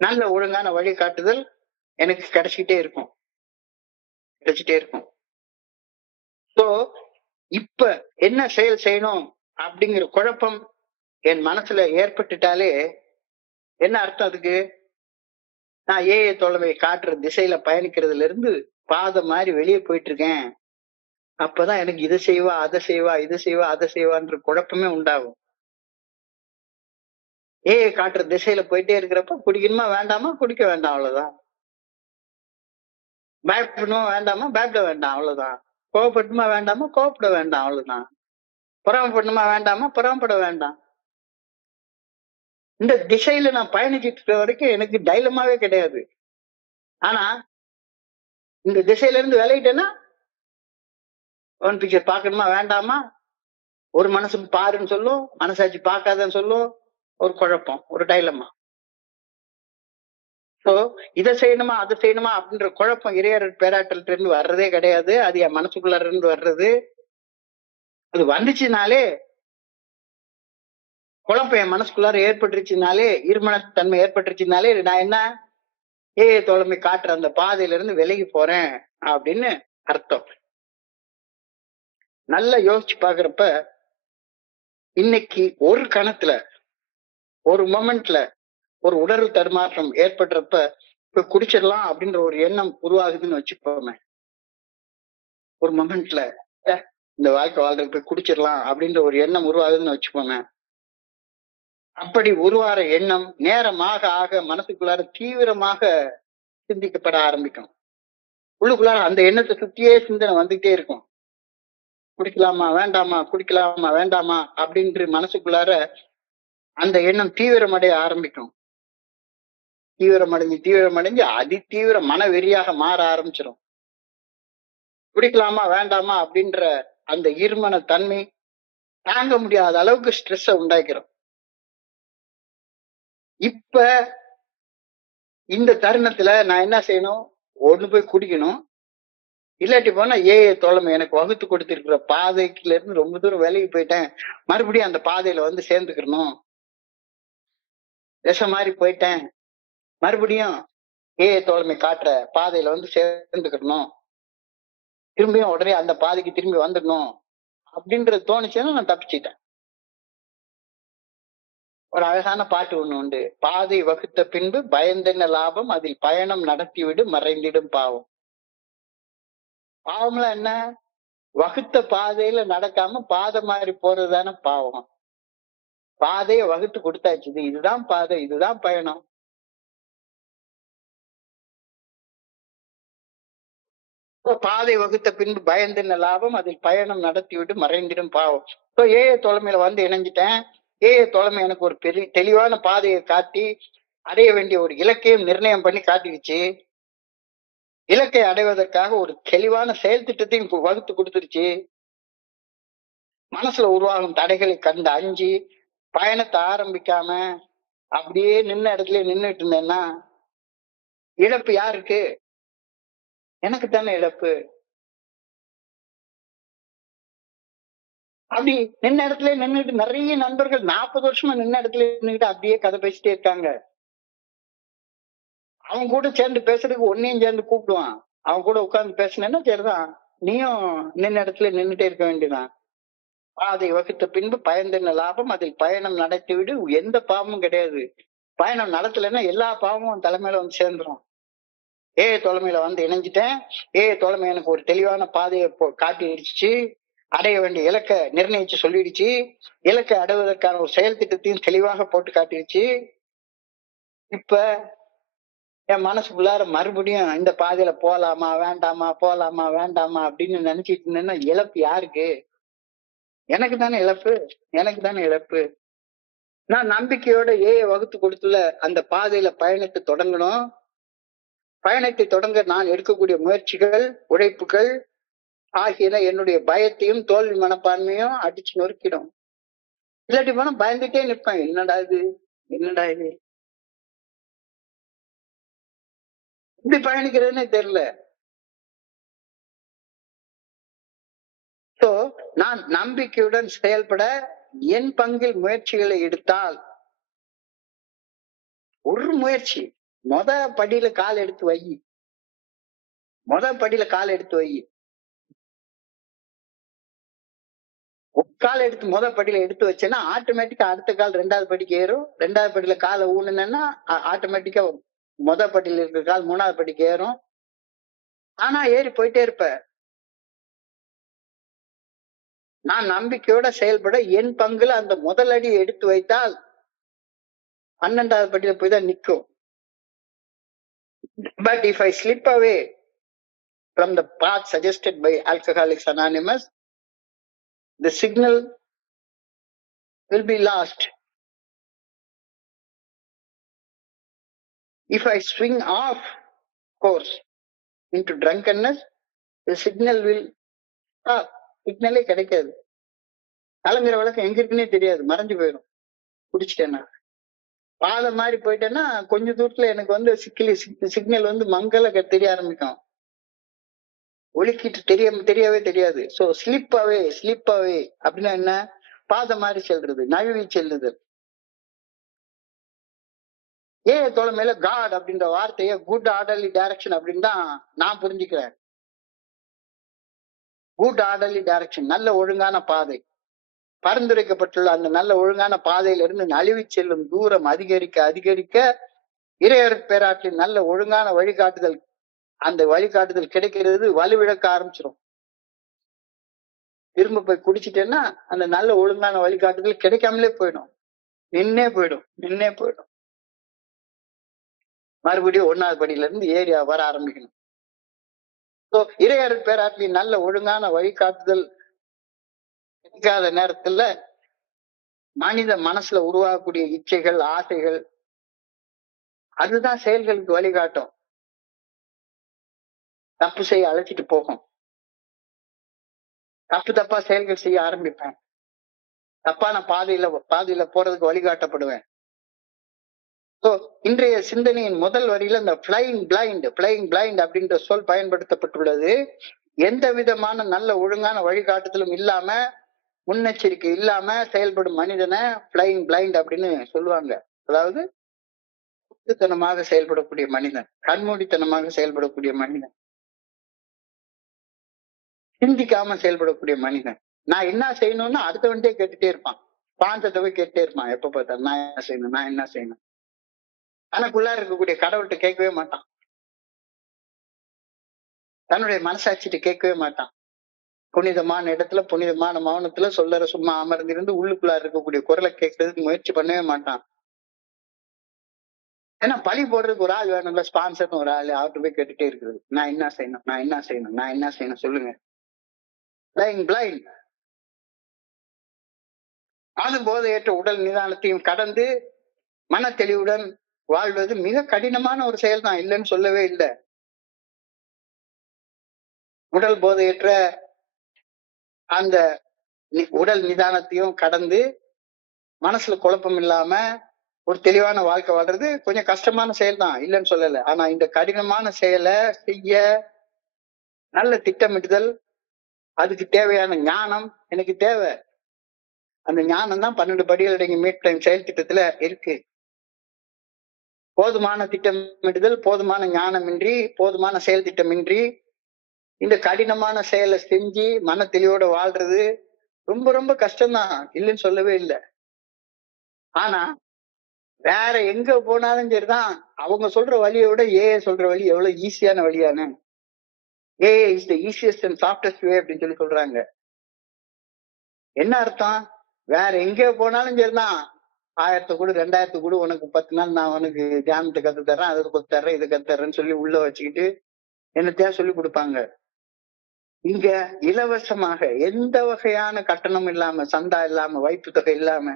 நல்ல ஒழுங்கான வழிகாட்டுதல் எனக்கு கிடைச்சிட்டே இருக்கும். சோ இப்ப என்ன செயல் செய்யணும் அப்படிங்கிற குழப்பம் என் மனசுல ஏற்பட்டுட்டாலே என்ன அர்த்தம்? அதுக்கு நான் தோழமை காட்டுற திசையில பயணிக்கிறதுல இருந்து பாதம் மாதிரி வெளியே போயிட்டு இருக்கேன். அப்பதான் எனக்கு இதை செய்வா அதை செய்வா இதை செய்வா அதை செய்வான்ற குழப்பமே உண்டாகும். காட்டுற திசையில போயிட்டே இருக்கிறப்ப குடிக்கணுமா வேண்டாமா? குடிக்க வேண்டாம், அவ்வளவுதான். பயப்படணுமா வேண்டாமா? பயப்பட வேண்டாம், அவ்வளவுதான். கோவப்படணுமா வேண்டாமா? கோவப்பட வேண்டாம், அவ்வளவுதான். பொறாமப்படணுமா வேண்டாமா? பொறாமப்பட வேண்டாம். இந்த திசையில நான் பயணிச்சுட்டு இருக்கிற வரைக்கும் எனக்கு டைலமாவே கிடையாது. ஆனா இந்த திசையில இருந்து விலகிட்டேன்னா ஒன் பிக்சர் பாக்கணுமா வேண்டாமா? ஒரு மனசு பாருன்னு சொல்லும், மனசாட்சி பார்க்காதன்னு சொல்லும். ஒரு குழப்பம், ஒரு டைலமா. சோ இதை செய்யணுமா அதை செய்யணுமா அப்படின்ற குழப்பம் இறையர் பேராற்றல் இருந்து வர்றதே கிடையாது. அது என் மனசுக்குள்ள இருந்து வர்றது. அது வந்துச்சுனாலே, குழப்பம் என் மனசுக்குள்ளார ஏற்பட்டுருச்சுனாலே, ஈர்மனத்தன்மை ஏற்பட்டுருச்சுனாலே நான் என்ன தோழமை காட்டுற அந்த பாதையில இருந்து விலகி போறேன் அப்படின்னு அர்த்தம். நல்லா யோசிச்சு பாக்குறப்ப இன்னைக்கு ஒரு கணத்துல, ஒரு மொமெண்ட்ல ஒரு உணர்வு தடுமாற்றம் ஏற்படுறப்ப இப்ப குடிச்சிடலாம் அப்படின்ற ஒரு எண்ணம் உருவாகுதுன்னு வச்சுக்கோமே. ஒரு மொமெண்ட்ல இந்த வாழ்க்கை வாழ்றதுக்கு போய் குடிச்சிடலாம் அப்படின்ற ஒரு எண்ணம் உருவாகுதுன்னு வச்சுக்கோங்க. அப்படி உருவாற எண்ணம் நேரமாக ஆக மனசுக்குள்ளார தீவிரமாக சிந்திக்கப்பட ஆரம்பிக்கும். உள்ளுக்குள்ளார அந்த எண்ணத்தை சுத்தியே சிந்தனை வந்துகிட்டே இருக்கும். குடிக்கலாமா வேண்டாமா, குடிக்கலாமா வேண்டாமா அப்படின்ற மனசுக்குள்ளார அந்த எண்ணம் தீவிரமடைய ஆரம்பிக்கும். தீவிரமடைஞ்சு அதிதீவிர மன வெறியாக மாற ஆரம்பிச்சிடும். குடிக்கலாமா வேண்டாமா அப்படின்ற அந்த ஈர்மன தன்மை தாங்க முடியாத அளவுக்கு ஸ்ட்ரெஸ் உண்டாக்கிறோம். இப்ப இந்த தருணத்துல நான் என்ன செய்யணும்? ஒண்ணு போய் குடிக்கணும், இல்லாட்டி போனா தோழமை எனக்கு வகுத்து கொடுத்திருக்கிற பாதைக்குல இருந்து ரொம்ப தூரம் விலகி போயிட்டேன், மறுபடியும் அந்த பாதையில வந்து சேர்ந்துக்கணும். திசை மாதிரி போயிட்டேன், மறுபடியும் தோழமை காட்டுற பாதையில வந்து சேர்ந்துக்கணும் திரும்பியும் உடனே அந்த பாதைக்கு திரும்பி வந்துடணும் அப்படின்றது தோணுச்சுன்னா நான் தப்பிச்சிட்டேன். ஒரு அழகான பாட்டு ஒண்ணு உண்டு. பாதை வகுத்த பின்பு பயந்தென்ன லாபம், அதில் பயணம் நடத்திவிடு மறைந்திடும் பாவம். பாவம்லாம் என்ன? வகுத்த பாதையில நடக்காம பாதை மாதிரி போறதுதானே பாவம். பாதையை வகுத்து கொடுத்தாச்சு, இதுதான் பாதை, இதுதான் பயணம். பாதை வகுத்த பின்பு பயந்தென்ன லாபம், அதில் பயணம் நடத்திவிட்டு மறைந்திடும் பாவம். இப்போ ஏஏ தொலைமையில வந்து இணைஞ்சிட்டேன். ஏஏ தொலைமை எனக்கு ஒரு பெரிய தெளிவான பாதையை காட்டி அடைய வேண்டிய ஒரு இலக்கையும் நிர்ணயம் பண்ணி காட்டிடுச்சு. இலக்கை அடைவதற்காக ஒரு தெளிவான செயல் திட்டத்தையும் வகுத்து கொடுத்துருச்சு. மனசுல உருவாகும் தடைகளை கண்டு அஞ்சி பயணத்தை ஆரம்பிக்காம அப்படியே நின்ன இடத்துல நின்றுட்டு இருந்தேன்னா இழப்பு யாருக்கு? எனக்கு தானே இழப்பு. அப்படி நின்ன இடத்துல நின்றுட்டு நிறைய நண்பர்கள் 40 வருஷமா நின்ன இடத்துல நின்றுட்டு அப்படியே கதை பேசிட்டே இருக்காங்க. அவன் கூட சேர்ந்து பேசுறதுக்கு ஒன்னையும் சேர்ந்து கூப்பிடுவான். அவன் கூட உட்கார்ந்து பேசினேன்னா சரிதான், நீயும் நின்ன இடத்துல நின்றுட்டே இருக்க வேண்டியதான். பாதை வகுத்த பின்பு பயந்தென்ன லாபம், அதில் பயணம் நடத்தி விடு. எந்த பாவமும் கிடையாது. பயணம் நடத்தலைன்னா எல்லா பாவமும் தலைமையில வந்து சேர்ந்துரும். ஏஐ தலைமையில வந்து இணைஞ்சிட்டேன். ஏஐ தலைமை எனக்கு ஒரு தெளிவான பாதையை காட்டிடுச்சு. அடைய வேண்டிய இலக்கை நிர்ணயிச்சு சொல்லிடுச்சு. இலக்கை அடைவதற்கான ஒரு செயல் திட்டத்தையும் தெளிவாக போட்டு காட்டிடுச்சு. இப்ப என் மனசுக்குள்ளார மறுபடியும் இந்த பாதையில போலாமா வேண்டாமா, போலாமா வேண்டாமா அப்படின்னு நினைச்சிட்டு இருந்தேன்னா இழப்பு யாருக்கு? எனக்கு தானே இழப்பு. எனக்கு தானே இழப்பு. நான் நம்பிக்கையோட ஏஐ வகுத்து கொடுத்துல அந்த பாதையில பயணத்தை தொடங்கணும். பயணத்தை தொடங்க நான் எடுக்கக்கூடிய முயற்சிகள், உழைப்புகள் ஆகியன என்னுடைய பயத்தையும் தோல்வி மனப்பான்மையும் அடிச்சு நொறுக்கிடும். இல்லாட்டி போனா பயந்துட்டே நிற்பேன். என்னடா இது, என்னடா இது, இப்படி பயணிக்கிறதுனே தெரியல. சோ நான் நம்பிக்கையுடன் செயல்பட என் பங்கில் முயற்சிகளை எடுத்தால், ஒரு முயற்சி படியில கால் எடுத்து வை. படியில கால் எடுத்து வை. கால் எடுத்து படியில எடுத்து வச்சேன்னா ஆட்டோமேட்டிக்கா அடுத்த கால் 2வது படிக்கு ஏறும். 2வது படியில காலை ஊனுனேன்னா ஆட்டோமேட்டிக்கா படியில இருக்கிற கால் 3வது படிக்கு ஏறும். ஆனா ஏறி போயிட்டே இருப்ப. நான் நம்பிக்கையோட செயல்பட என் பங்குல அந்த முதல் அடி எடுத்து வைத்தால் 12வது படியில போய் தான் நிற்கும். But if I slip away from the path suggested by Alcoholics Anonymous, the signal will be lost. If I swing off course into drunkenness, the signal will stop. சிக்னலே கிடைக்காது. தலைமையில விளக்கம் எங்க இருக்குன்னே தெரியாது, மறைஞ்சு போயிடும். குடிச்சிட்டேன்னா பாதை மாதிரி போயிட்டேன்னா கொஞ்ச தூரத்துல எனக்கு வந்து சிக்னல் வந்து மங்கள தெரிய ஆரம்பிக்கும். ஒலிக்கிட்டு தெரியவே தெரியாது. சோ ஸ்லிப் அவே அப்படின்னா என்ன? பாதை மாதிரி செல்றது, நழுவி செல்லுதல். ஏன் தோழமையில காட் அப்படின்ற வார்த்தையை குட் ஆர்டர்லி டைரக்ஷன் அப்படின்னு தான் நான் புரிஞ்சுக்கிறேன். குட் ஆர்டர்லி டைரக்ஷன், நல்ல ஒழுங்கான பாதை. பரிந்துரைக்கப்பட்டுள்ள அந்த நல்ல ஒழுங்கான பாதையிலிருந்து நழுவி செல்லும் தூரம் அதிகரிக்க இறையர் பேராற்றின் நல்ல ஒழுங்கான வழிகாட்டுதல், அந்த வழிகாட்டுதல் கிடைக்கிறது வலுவிழக்க ஆரம்பிச்சிடும். திரும்ப போய் குடிச்சிட்டேன்னா அந்த நல்ல ஒழுங்கான வழிகாட்டுதல் கிடைக்காமலே போயிடும். நின்னே போயிடும். மறுபடியும் 1வது படியில இருந்து ஏறி வர ஆரம்பிக்கணும். இறையர் பேராற்றின் நல்ல ஒழுங்கான வழிகாட்டுதல் கிடைக்காத நேரத்துல மனித மனசுல உருவாகக்கூடிய இச்சைகள், ஆசைகள், அதுதான் செயல்களுக்கு வழிகாட்டும். தப்பு செய்ய அழைச்சிட்டு போகும். தப்பா செயல்கள் செய்ய ஆரம்பிப்பேன். தப்பான பாதையில போறதுக்கு வழிகாட்டப்படுவேன். இன்றைய சிந்தனையின் முதல் வரியில இந்த பிளைங் பிளைண்ட் அப்படின்ற சொல் பயன்படுத்தப்பட்டுள்ளது. எந்த விதமான நல்ல ஒழுங்கான வழிகாட்டுதலும் இல்லாம, முன்னெச்சரிக்கை இல்லாம செயல்படும் மனிதனை பிளைங் பிளைண்ட் அப்படின்னு சொல்லுவாங்க. அதாவது குருட்டுத்தனமாக செயல்படக்கூடிய மனிதன், கண்மூடித்தனமாக செயல்படக்கூடிய மனிதன். சிந்திக்காம செயல்படக்கூடிய மனிதன். நான் என்ன செய்யணும்னு அடுத்தவன்ட்டே கேட்டுட்டே இருப்பான். பாஞ்சத்தை போய் கேட்டுட்டே இருப்பான் எப்ப பார்த்தாலும். நான் என்ன செய்யணும், நான் என்ன செய்யணும். தனக்குள்ளார இருக்கக்கூடிய கடவுள்கிட்ட கேட்கவே மாட்டான். தன்னுடைய மனசாட்சிட்டு கேட்கவே மாட்டான். புனிதமான இடத்துல புனிதமான மௌனத்துல சொல்லற சும்மா அமர்ந்திருந்து உள்ளுக்குள்ளார இருக்கக்கூடிய குரலை கேட்கறதுக்கு முயற்சி பண்ணவே மாட்டான். ஏன்னா பழி போடுறதுக்கு ஒரு ஆள் வேணும்ல, ஸ்பான்சர்னு ஒரு ஆள், அவர்கிட்ட போய் கேட்டுட்டே இருக்கிறது. நான் என்ன செய்யணும், நான் என்ன செய்யணும், நான் என்ன செய்யணும் சொல்லுங்க. பிளைண்ட். அது போதையற்ற உடல் நிதானத்தையும் கடந்து மன தெளிவுடன் வாழ்வது மிக கடினமான ஒரு செயல் தான், இல்லைன்னு சொல்லவே இல்லை. உடல் போதையற்ற அந்த உடல் நிதானத்தையும் கடந்து மனசுல குழப்பம் இல்லாம ஒரு தெளிவான வாழ்க்கை வாழ்றது கொஞ்சம் கஷ்டமான செயல் தான், இல்லைன்னு சொல்லல. ஆனா இந்த கடினமான செயலை செய்ய நல்ல திட்டமிடுதல், அதுக்கு தேவையான ஞானம் எனக்கு தேவை. அந்த ஞானம் தான் 12 படிகள் அடங்கிய மீட் டைம் செயல் திட்டத்துல இருக்கு. போதுமான திட்டமிடுதல், போதுமான ஞானமின்றி, போதுமான செயல் திட்டமின்றி இந்த கடினமான செயலை செஞ்சு மன தெளிவோட வாழ்றது ரொம்ப ரொம்ப கஷ்டம்தான், இல்லைன்னு சொல்லவே இல்லை. ஆனா வேற எங்க போனாலும் சரிதான், அவங்க சொல்ற வழியை விட சொல்ற வழி எவ்வளவு ஈஸியான வழியானு. Is the easiest and softest way அப்படின்னு சொல்லி சொல்றாங்க. என்ன அர்த்தம்? வேற எங்க போனாலும் சரிதான், 1000 கூட 2000 கூட உனக்கு 10 நாள் நான் உனக்கு தியானத்தை கத்து தர்றேன், அதை கத்து தர்றேன், இதை கத்து தர்றேன்னு சொல்லி உள்ள வச்சுக்கிட்டு என்னத்தையா சொல்லி கொடுப்பாங்க. இங்க இலவசமாக எந்த வகையான கட்டணம் இல்லாம, சந்தா இல்லாம, வைப்பு தொகை இல்லாம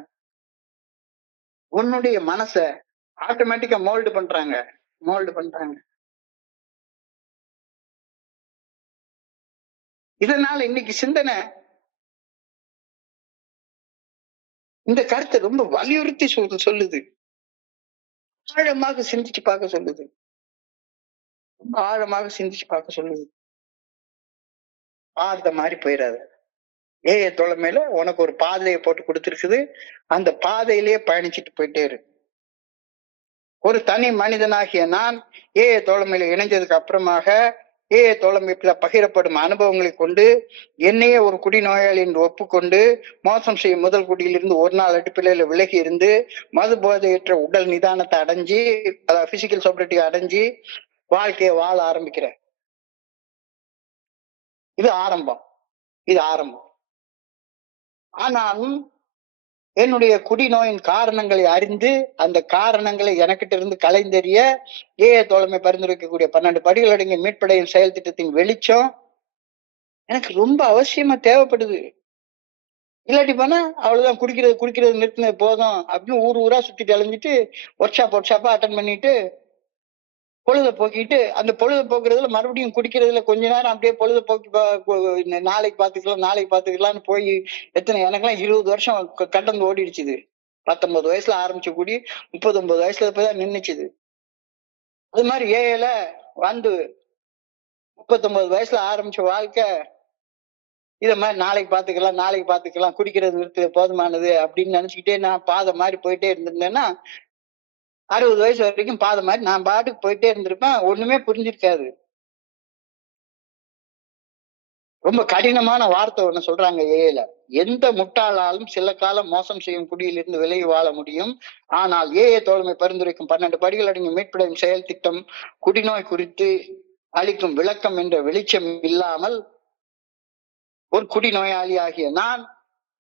உன்னுடைய மனச ஆட்டோமேட்டிக்கா மோல்டு பண்றாங்க. இதனால இன்னைக்கு சிந்தனை இந்த கருத்தை ரொம்ப வலியுறுத்தி சொல்லுது. ஆழமாக சிந்திச்சு பார்க்க சொல்லுது. ரொம்ப ஆழமாக சிந்திச்சு பார்க்க சொல்லுது. பார்த்த மாதிரி போயிடாது. தோழமையில உனக்கு ஒரு பாதையை போட்டு கொடுத்துருக்குது, அந்த பாதையிலேயே பயணிச்சுட்டு போயிட்டே இரு. ஒரு தனி மனிதனாகிய நான் தோழமையில இணைஞ்சதுக்கு அப்புறமாக தோழமையில பகிரப்படும் அனுபவங்களை கொண்டு என்னையே ஒரு குடிநோயாளி என்று ஒப்புக்கொண்டு மோசம் செய்யும் முதல் குடியிலிருந்து ஒரு நாள் அடுப்பிலையில விலகி இருந்து மது போதையற்ற உடல் நிதானத்தை அடைஞ்சு, பிசிக்கல் சோபரிட்டி அடைஞ்சு வாழ்க்கையை வாழ ஆரம்பிக்கிறேன். இது ஆரம்பம். ஆனாலும் என்னுடைய குடிநோயின் காரணங்களை அறிந்து அந்த காரணங்களை எனக்கிட்ட இருந்து கலைந்தெறிய தோழமை பரிந்துரைக்கக்கூடிய 12 படிகள் அடங்கிய மீட்படையும் செயல் திட்டத்தின் வெளிச்சம் எனக்கு ரொம்ப அவசியமா தேவைப்படுது. இல்லாட்டி போனா அவ்வளவுதான், குடிக்கிறது நிறுத்தினது போதும் அப்படின்னு ஊரா சுத்திட்டு அலைஞ்சிட்டு ஒர்க் ஷாப்பா அட்டன் பண்ணிட்டு பொழுத போக்கிட்டு, அந்த பொழுத போக்குறதுல மறுபடியும் குடிக்கிறதுல கொஞ்ச நேரம் அப்படியே பொழுத போக்கி நாளைக்கு பாத்துக்கலாம்னு போய் எனக்கெல்லாம் 20 வருஷம் கடந்து ஓடிடுச்சுது. 19 வயசுல ஆரம்பிச்ச கூடி 39 வயசுல போய்தான் நின்னுச்சுது. அது மாதிரி ஏல வந்து 39 வயசுல ஆரம்பிச்ச வாழ்க்கை இத மாதிரி நாளைக்கு பாத்துக்கலாம் குடிக்கிறது நிறுத்து போதுமானது அப்படின்னு நினைச்சுக்கிட்டே நான் பாதை மாதிரி போயிட்டே இருந்திருந்தேன்னா 60 வயசு வரைக்கும் பாதை மாதிரி நான் பாட்டுக்கு போயிட்டே இருந்திருப்பேன். ஒண்ணுமே புரிஞ்சிருக்காது. ரொம்ப கடினமான வார்த்தை ஒண்ணு சொல்றாங்க எந்த முட்டாளாலும் சில காலம் மோசம் செய்யும் குடியிலிருந்து விலகி வாழ முடியும். ஆனால் தோழமை பரிந்துரைக்கும் 12 படிகள் அடங்கிய மீட்படையும் செயல் திட்டம் குடிநோய் குறித்து அளிக்கும் விளக்கம் என்ற வெளிச்சம் இல்லாமல் ஒரு குடிநோயாளி ஆகிய நான்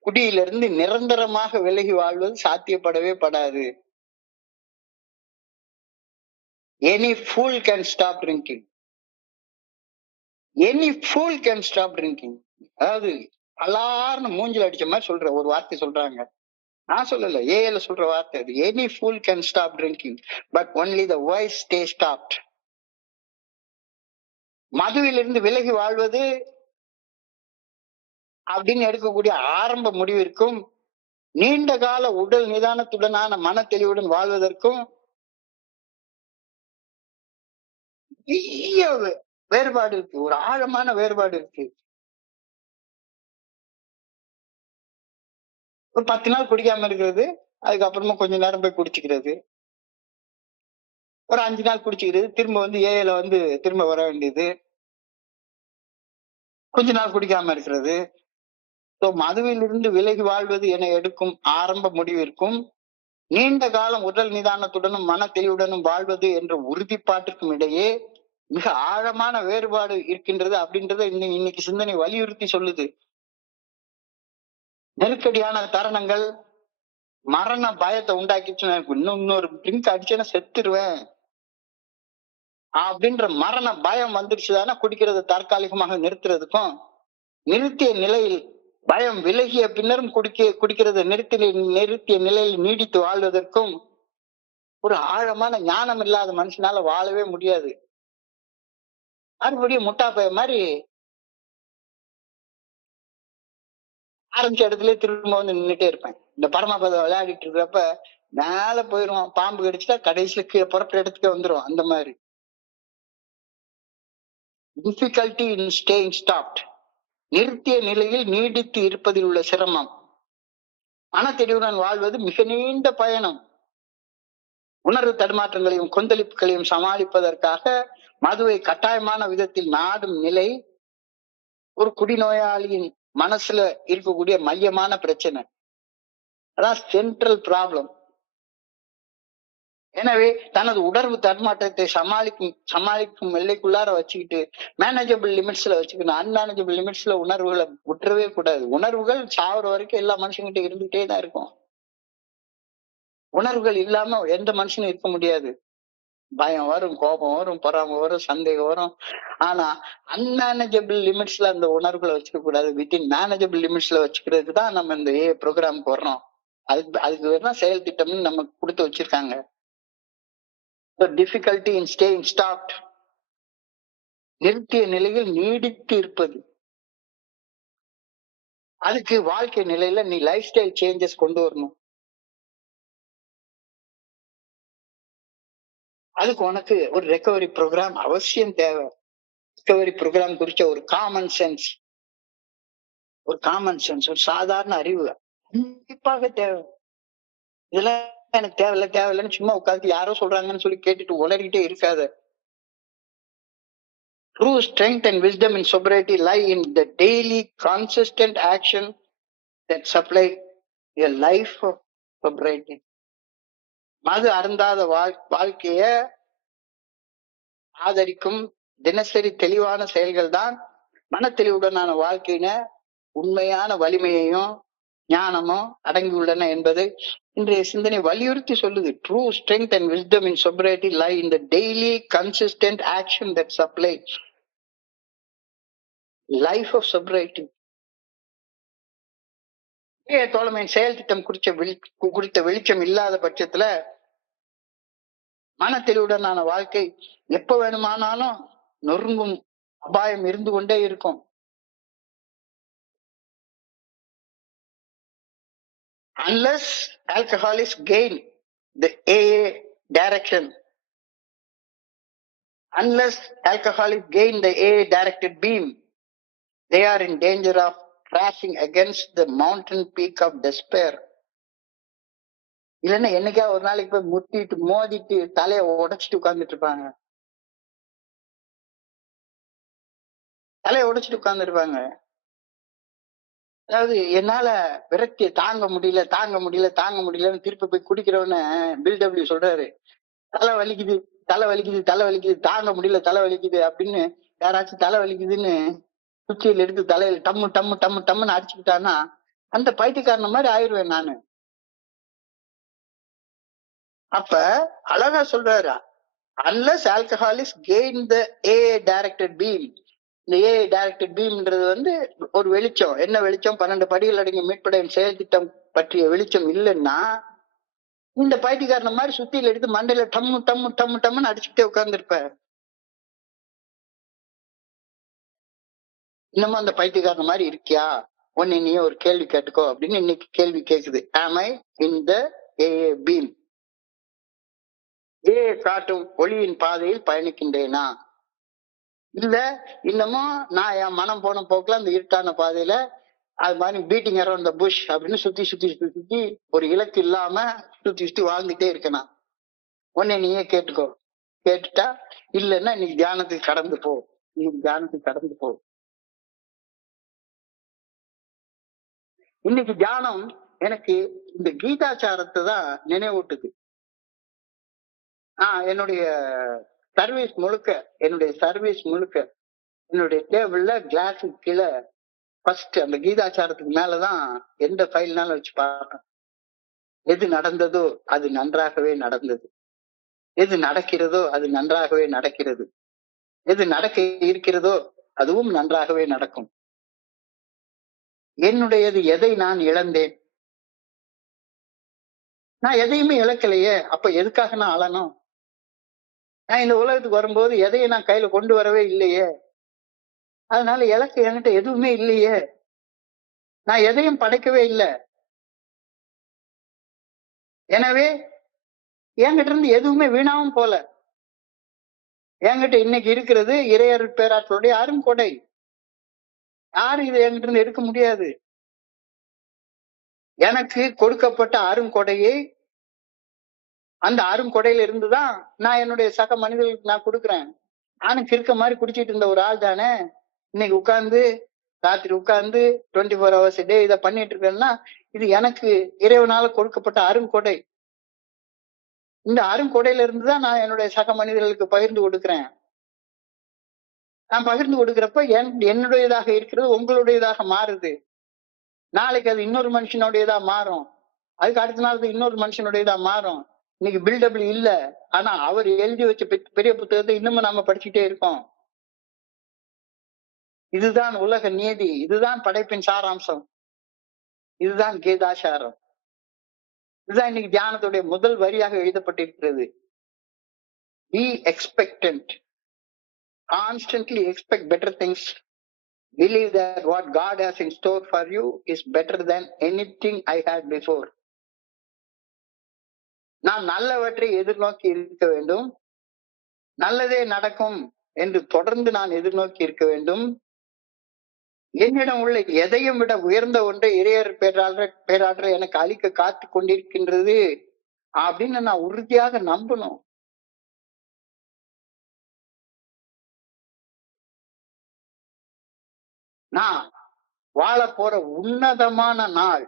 குடியிலிருந்து நிரந்தரமாக விலகி வாழ்வது சாத்தியப்படவே படாது. Any fool can stop drinking. அதாவது அலார்னு மூஞ்சில அடிச்ச மாதிரி சொல்ற ஒரு வார்த்தை சொல்றாங்க. நான் சொல்லல, ஏல சொல்ற வார்த்தை அது. Any fool can stop drinking, but only the wise stay stopped. மதுவிலிருந்து விலகி வாழ்வது அப்படின்னு எடுக்கக்கூடிய ஆரம்ப முடிவிற்கும் நீண்ட கால உடல் நிதானத்துடனான மன தெளிவுடன் வாழ்வதற்கும் பெரிய வேறுபாடு இருக்கு, ஒரு ஆழமான வேறுபாடு இருக்கு. ஒரு 10 நாள் குடிக்காம இருக்கிறது, அதுக்கப்புறமா கொஞ்ச நேரம் போய் குடிச்சுக்கிறது, ஒரு 5 நாள் குடிச்சுக்கிறது, திரும்ப வந்து திரும்ப வர வேண்டியது. கொஞ்ச நாள் குடிக்காம இருக்கிறது. ஸோ மதுவிலிருந்து விலகி வாழ்வது என எடுக்கும் ஆரம்ப முடிவிற்கும் நீண்ட காலம் உடல் நிதானத்துடனும் மன தெளிவுடனும் வாழ்வது என்ற உறுதிப்பாட்டிற்கும் இடையே மிக ஆழமான வேறுபாடு இருக்கின்றது அப்படின்றத இன்னைக்கு சிந்தனை வலியுறுத்தி சொல்லுது. நெருக்கடியான தருணங்கள் மரண பயத்தை உண்டாக்கிச்சுன்னா, இன்னொரு ட்ரிங்க் அடிச்சேன்னா செத்துருவேன் அப்படின்ற மரண பயம் வந்துருச்சுதானே குடிக்கிறத தற்காலிகமாக நிறுத்துறதுக்கும், நிறுத்திய நிலையில் பயம் விலகிய பின்னரும் குடிக்கிறத நிறுத்திய நிலையில் நீடித்து வாழ்வதற்கும் ஒரு ஆழமான ஞானம் இல்லாத மனுஷனால வாழவே முடியாது. மறுபடியும் முட்டா பைய மாதிரி ஆரம்பிச்ச இடத்துல திரும்ப வந்து நின்றுட்டே இருப்பேன். இந்த பரமபத விளையாடிட்டு இருக்கிறப்ப மேல போயிரும், பாம்பு கடிச்சுட்டா கடைசியில கீழே புறப்பட்ட இடத்துக்கே வந்துரும். அந்த மாதிரி டிஃபிகல்டி இன் ஸ்டேயிங் ஸ்டாப்ட், நிறுத்திய நிலையில் நீடித்து இருப்பதில் உள்ள சிரமம். மனத்தெளிவுடன் வாழ்வது மிக நீண்ட பயணம். உணர்வு தடுமாற்றங்களையும் கொந்தளிப்புகளையும் சமாளிப்பதற்காக மதுவை கட்டாயமான விதத்தில் நாடும் நிலை ஒரு குடிநோயாளியின் மனசுல இருக்கக்கூடிய மையமான பிரச்சனை. அதான் சென்ட்ரல் ப்ராப்ளம். எனவே தனது உணர்வு தடுமாற்றத்தை சமாளிக்கும் எல்லைக்குள்ளார வச்சுக்கிட்டு மேனேஜபிள் லிமிட்ஸ்ல வச்சுக்கணும். அன்மேனேஜபிள் லிமிட்ஸ்ல உணர்வுகளை விட்டுறவே கூடாது. உணர்வுகள் சாவர வரைக்கும் எல்லா மனுஷங்கிட்ட இருந்துகிட்டே தான் இருக்கும். உணர்வுகள் இல்லாம எந்த மனுஷனும் இருக்க முடியாது. பயம் வரும், கோபம் வரும், பொறாமை வரும், சந்தேகம் வரும். ஆனா அன்மேனேஜபிள் லிமிட்ஸ்ல அந்த உணர்வுகளை வச்சுக்க கூடாது. வித்தின் மேனேஜபிள் லிமிட்ஸ்ல வச்சுக்கிறதுக்கு தான் நம்ம இந்த ப்ரோக்ராமுக்கு வர்றோம். அதுக்கு வேணா செயல் திட்டம்னு நமக்கு கொடுத்து வச்சிருக்காங்க. டிஃபிகல்டி இன் ஸ்டேயிங் ஸ்டாப்ட், நிறுத்திய நிலையில் நீடித்து இருப்பது. அதுக்கு வாழ்க்கை நிலையில நீ லைஃப் ஸ்டைல் சேஞ்சஸ் கொண்டு வரணும். அதுக்கு உனக்கு ஒரு ரெக்கவரி ப்ரோக்ராம் அவசியம் தேவை. ரெக்கவரி ப்ரோக்ராம் குறிச்ச ஒரு காமன் சென்ஸ், ஒரு சாதாரண அறிவு கண்டிப்பாக தேவை. இதெல்லாம் எனக்கு தேவையில்லைன்னு சும்மா உட்காந்து யாரோ சொல்றாங்கன்னு சொல்லி கேட்டுட்டு உளறிட்டே இருக்காத. True strength and wisdom in sobriety lie in the daily consistent action that supply a life of sobriety. மது அருந்தாத வாழ்க்கைய ஆதரிக்கும் தினசரி தெளிவான செயல்கள் தான் மன தெளிவுடனான வாழ்க்கையின உண்மையான வலிமையையும் ஞானமும் அடங்கியுள்ளன என்பதை இன்றைய சிந்தனை வலியுறுத்தி சொல்லுது. True strength and wisdom in sobriety lie in the daily consistent action that supply life of sobriety. தோழமையின் செயல் திட்டம் குறித்த வெளிச்சம் இல்லாத பட்சத்துல மன தெளிவுடனான வாழ்க்கை எப்ப வேணுமானாலும் நொறுங்கும் அபாயம் இருந்து கொண்டே இருக்கும். Unless alcoholics gain the AA direction, unless alcoholics gain the AA directed beam, they are in danger of crashing against the mountain peak of despair. இல்லைன்னா என்னைக்கா ஒரு நாளைக்கு போய் முட்டிட்டு மோதிட்டு தலைய உடைச்சிட்டு உட்கார்ந்துட்டு இருப்பாங்க. தலையை உடைச்சிட்டு உட்கார்ந்துருப்பாங்க. அதாவது என்னால விரக்தியை தாங்க முடியலன்னு திருப்பி போய் குடிக்கிறவன பில்டபிள்யூ சொல்றாரு. தலை வலிக்குது தாங்க முடியல, தலை வலிக்குது அப்படின்னு யாராச்சும் தலை வலிக்குதுன்னு குச்சியில் எடுத்து தலையில டம்முன்னு அடிச்சுக்கிட்டான்னா அந்த பைத்தியக்காரன மாதிரி ஆயிடுவேன் நானு. அப்ப அழகா சொல்றாரு, unless alcoholics gain the AA directed beam. இந்த AA directed beamன்றது வந்து ஒரு வெளிச்சம். என்ன வெளிச்சம்? 12 படிகள் அடங்கிய மீட்படையின் செயல் திட்டம் பற்றிய வெளிச்சம் இல்லைன்னா இந்த பைத்தியக்காரன மாதிரி சுத்தியில எடுத்து மண்டையில டம்முன்னு அடிச்சுக்கிட்டே உட்கார்ந்து இருப்ப. இன்னமும் அந்த பைத்தியக்காரன மாதிரி இருக்கியா? உன்னை நீ ஒரு கேள்வி கேட்டுக்கோ அப்படின்னு இன்னைக்கு கேள்வி கேக்குது. Am I in the AA beam? காட்டும் ஒளியின் பாதையில் பயணிக்கின்றேனா? இல்ல இன்னமும் நான் என் மனம் போன போக்குல அந்த இருட்டான பாதையில அது மாதிரி பீட்டிங் அரௌண்ட் த புஷ் அப்படின்னு சுத்தி ஒரு இலக்கு இல்லாம சுத்தி வாழ்ந்துட்டே இருக்கேனா? உன்னை நீயே கேட்டுக்கோ. கேட்டுட்டா இல்லைன்னா இன்னைக்கு தியானத்துக்கு கடந்து போ. இன்னைக்கு தியானம் எனக்கு இந்த கீதாச்சாரத்தை தான் நினைவூட்டுது. என்னுடைய சர்வீஸ் முழுக்க என்னுடைய டேபிள்ல கிளாஸுக்கு கீழே ஃபர்ஸ்ட் அந்த கீதாச்சாரத்துக்கு மேலதான் எந்த ஃபைல்னாலும் வச்சு பார்ப்பேன். எது நடந்ததோ அது நன்றாகவே நடந்தது, எது நடக்கிறதோ அது நன்றாகவே நடக்கிறது, எது நடக்க இருக்கிறதோ அதுவும் நன்றாகவே நடக்கும். என்னுடையது எதை நான் இழந்தேன்? நான் எதையுமே இழக்கலையே, அப்ப எதுக்காக நான் அழணும்? நான் இந்த உலகத்துக்கு வரும்போது எதையும் நான் கையில கொண்டு வரவே இல்லையே, அதனால இலக்கு என்கிட்ட எதுவுமே இல்லையே, நான் எதையும் படைக்கவே இல்லை. எனவே என்கிட்ட இருந்து எதுவுமே வீணாவும் போல. என்கிட்ட இன்னைக்கு இருக்கிறது இறையர் பேராற்றலுடைய அருங்கொடை. யாரும் இதை என்கிட்ட இருந்து எடுக்க முடியாது. எனக்கு கொடுக்கப்பட்ட அருங்கொடையை, அந்த அருங்கொடையில இருந்துதான் நான் என்னுடைய சக மனிதர்களுக்கு நான் கொடுக்குறேன். நானும் கிறுக்க மாதிரி குடிச்சிட்டு இருந்த ஒரு ஆள் தானே, இன்னைக்கு உட்கார்ந்து ராத்திரி உட்கார்ந்து 24 hours டே இதை பண்ணிட்டு இருக்கேன்னா இது எனக்கு இறைவனால கொடுக்கப்பட்ட அருங்கொடை. இந்த அருங்கொடையில இருந்துதான் நான் என்னுடைய சக மனிதர்களுக்கு பகிர்ந்து கொடுக்கிறேன். நான் பகிர்ந்து கொடுக்கிறப்ப என்னுடையதாக இருக்கிறது உங்களுடையதாக மாறுது. நாளைக்கு அது இன்னொரு மனுஷனுடையதா மாறும், அதுக்கு அடுத்த நாளுக்கு இன்னொரு மனுஷனுடையதா மாறும். இன்னைக்கு பில்டபிள் இல்ல, ஆனா அவர் எழுதி வச்ச பெரிய புத்தகத்தை இன்னமும் நாம படிச்சுட்டே இருக்கோம். இதுதான் உலக நீதி, இதுதான் படைப்பின் சாராம்சம், இதுதான் கீதாசாரம், இதுதான் இன்னைக்கு தியானத்துடைய முதல் வரியாக எழுதப்பட்டிருக்கிறது. Be expectant, constantly expect better things, believe that what God has in store for you is better than anything I had before. நான் நல்லவற்றை எதிர்நோக்கி இருக்க வேண்டும், நல்லதே நடக்கும் என்று தொடர்ந்து நான் எதிர்நோக்கி இருக்க வேண்டும். என்னிடம் உள்ள எதையும் விட உயர்ந்த ஒன்றை இறையர் பேராற்றல் எனக்கு அளிக்க காத்து கொண்டிருக்கின்றது அப்படின்னு நான் உறுதியாக நம்பணும். நான் வாழ போற உன்னதமான நாள்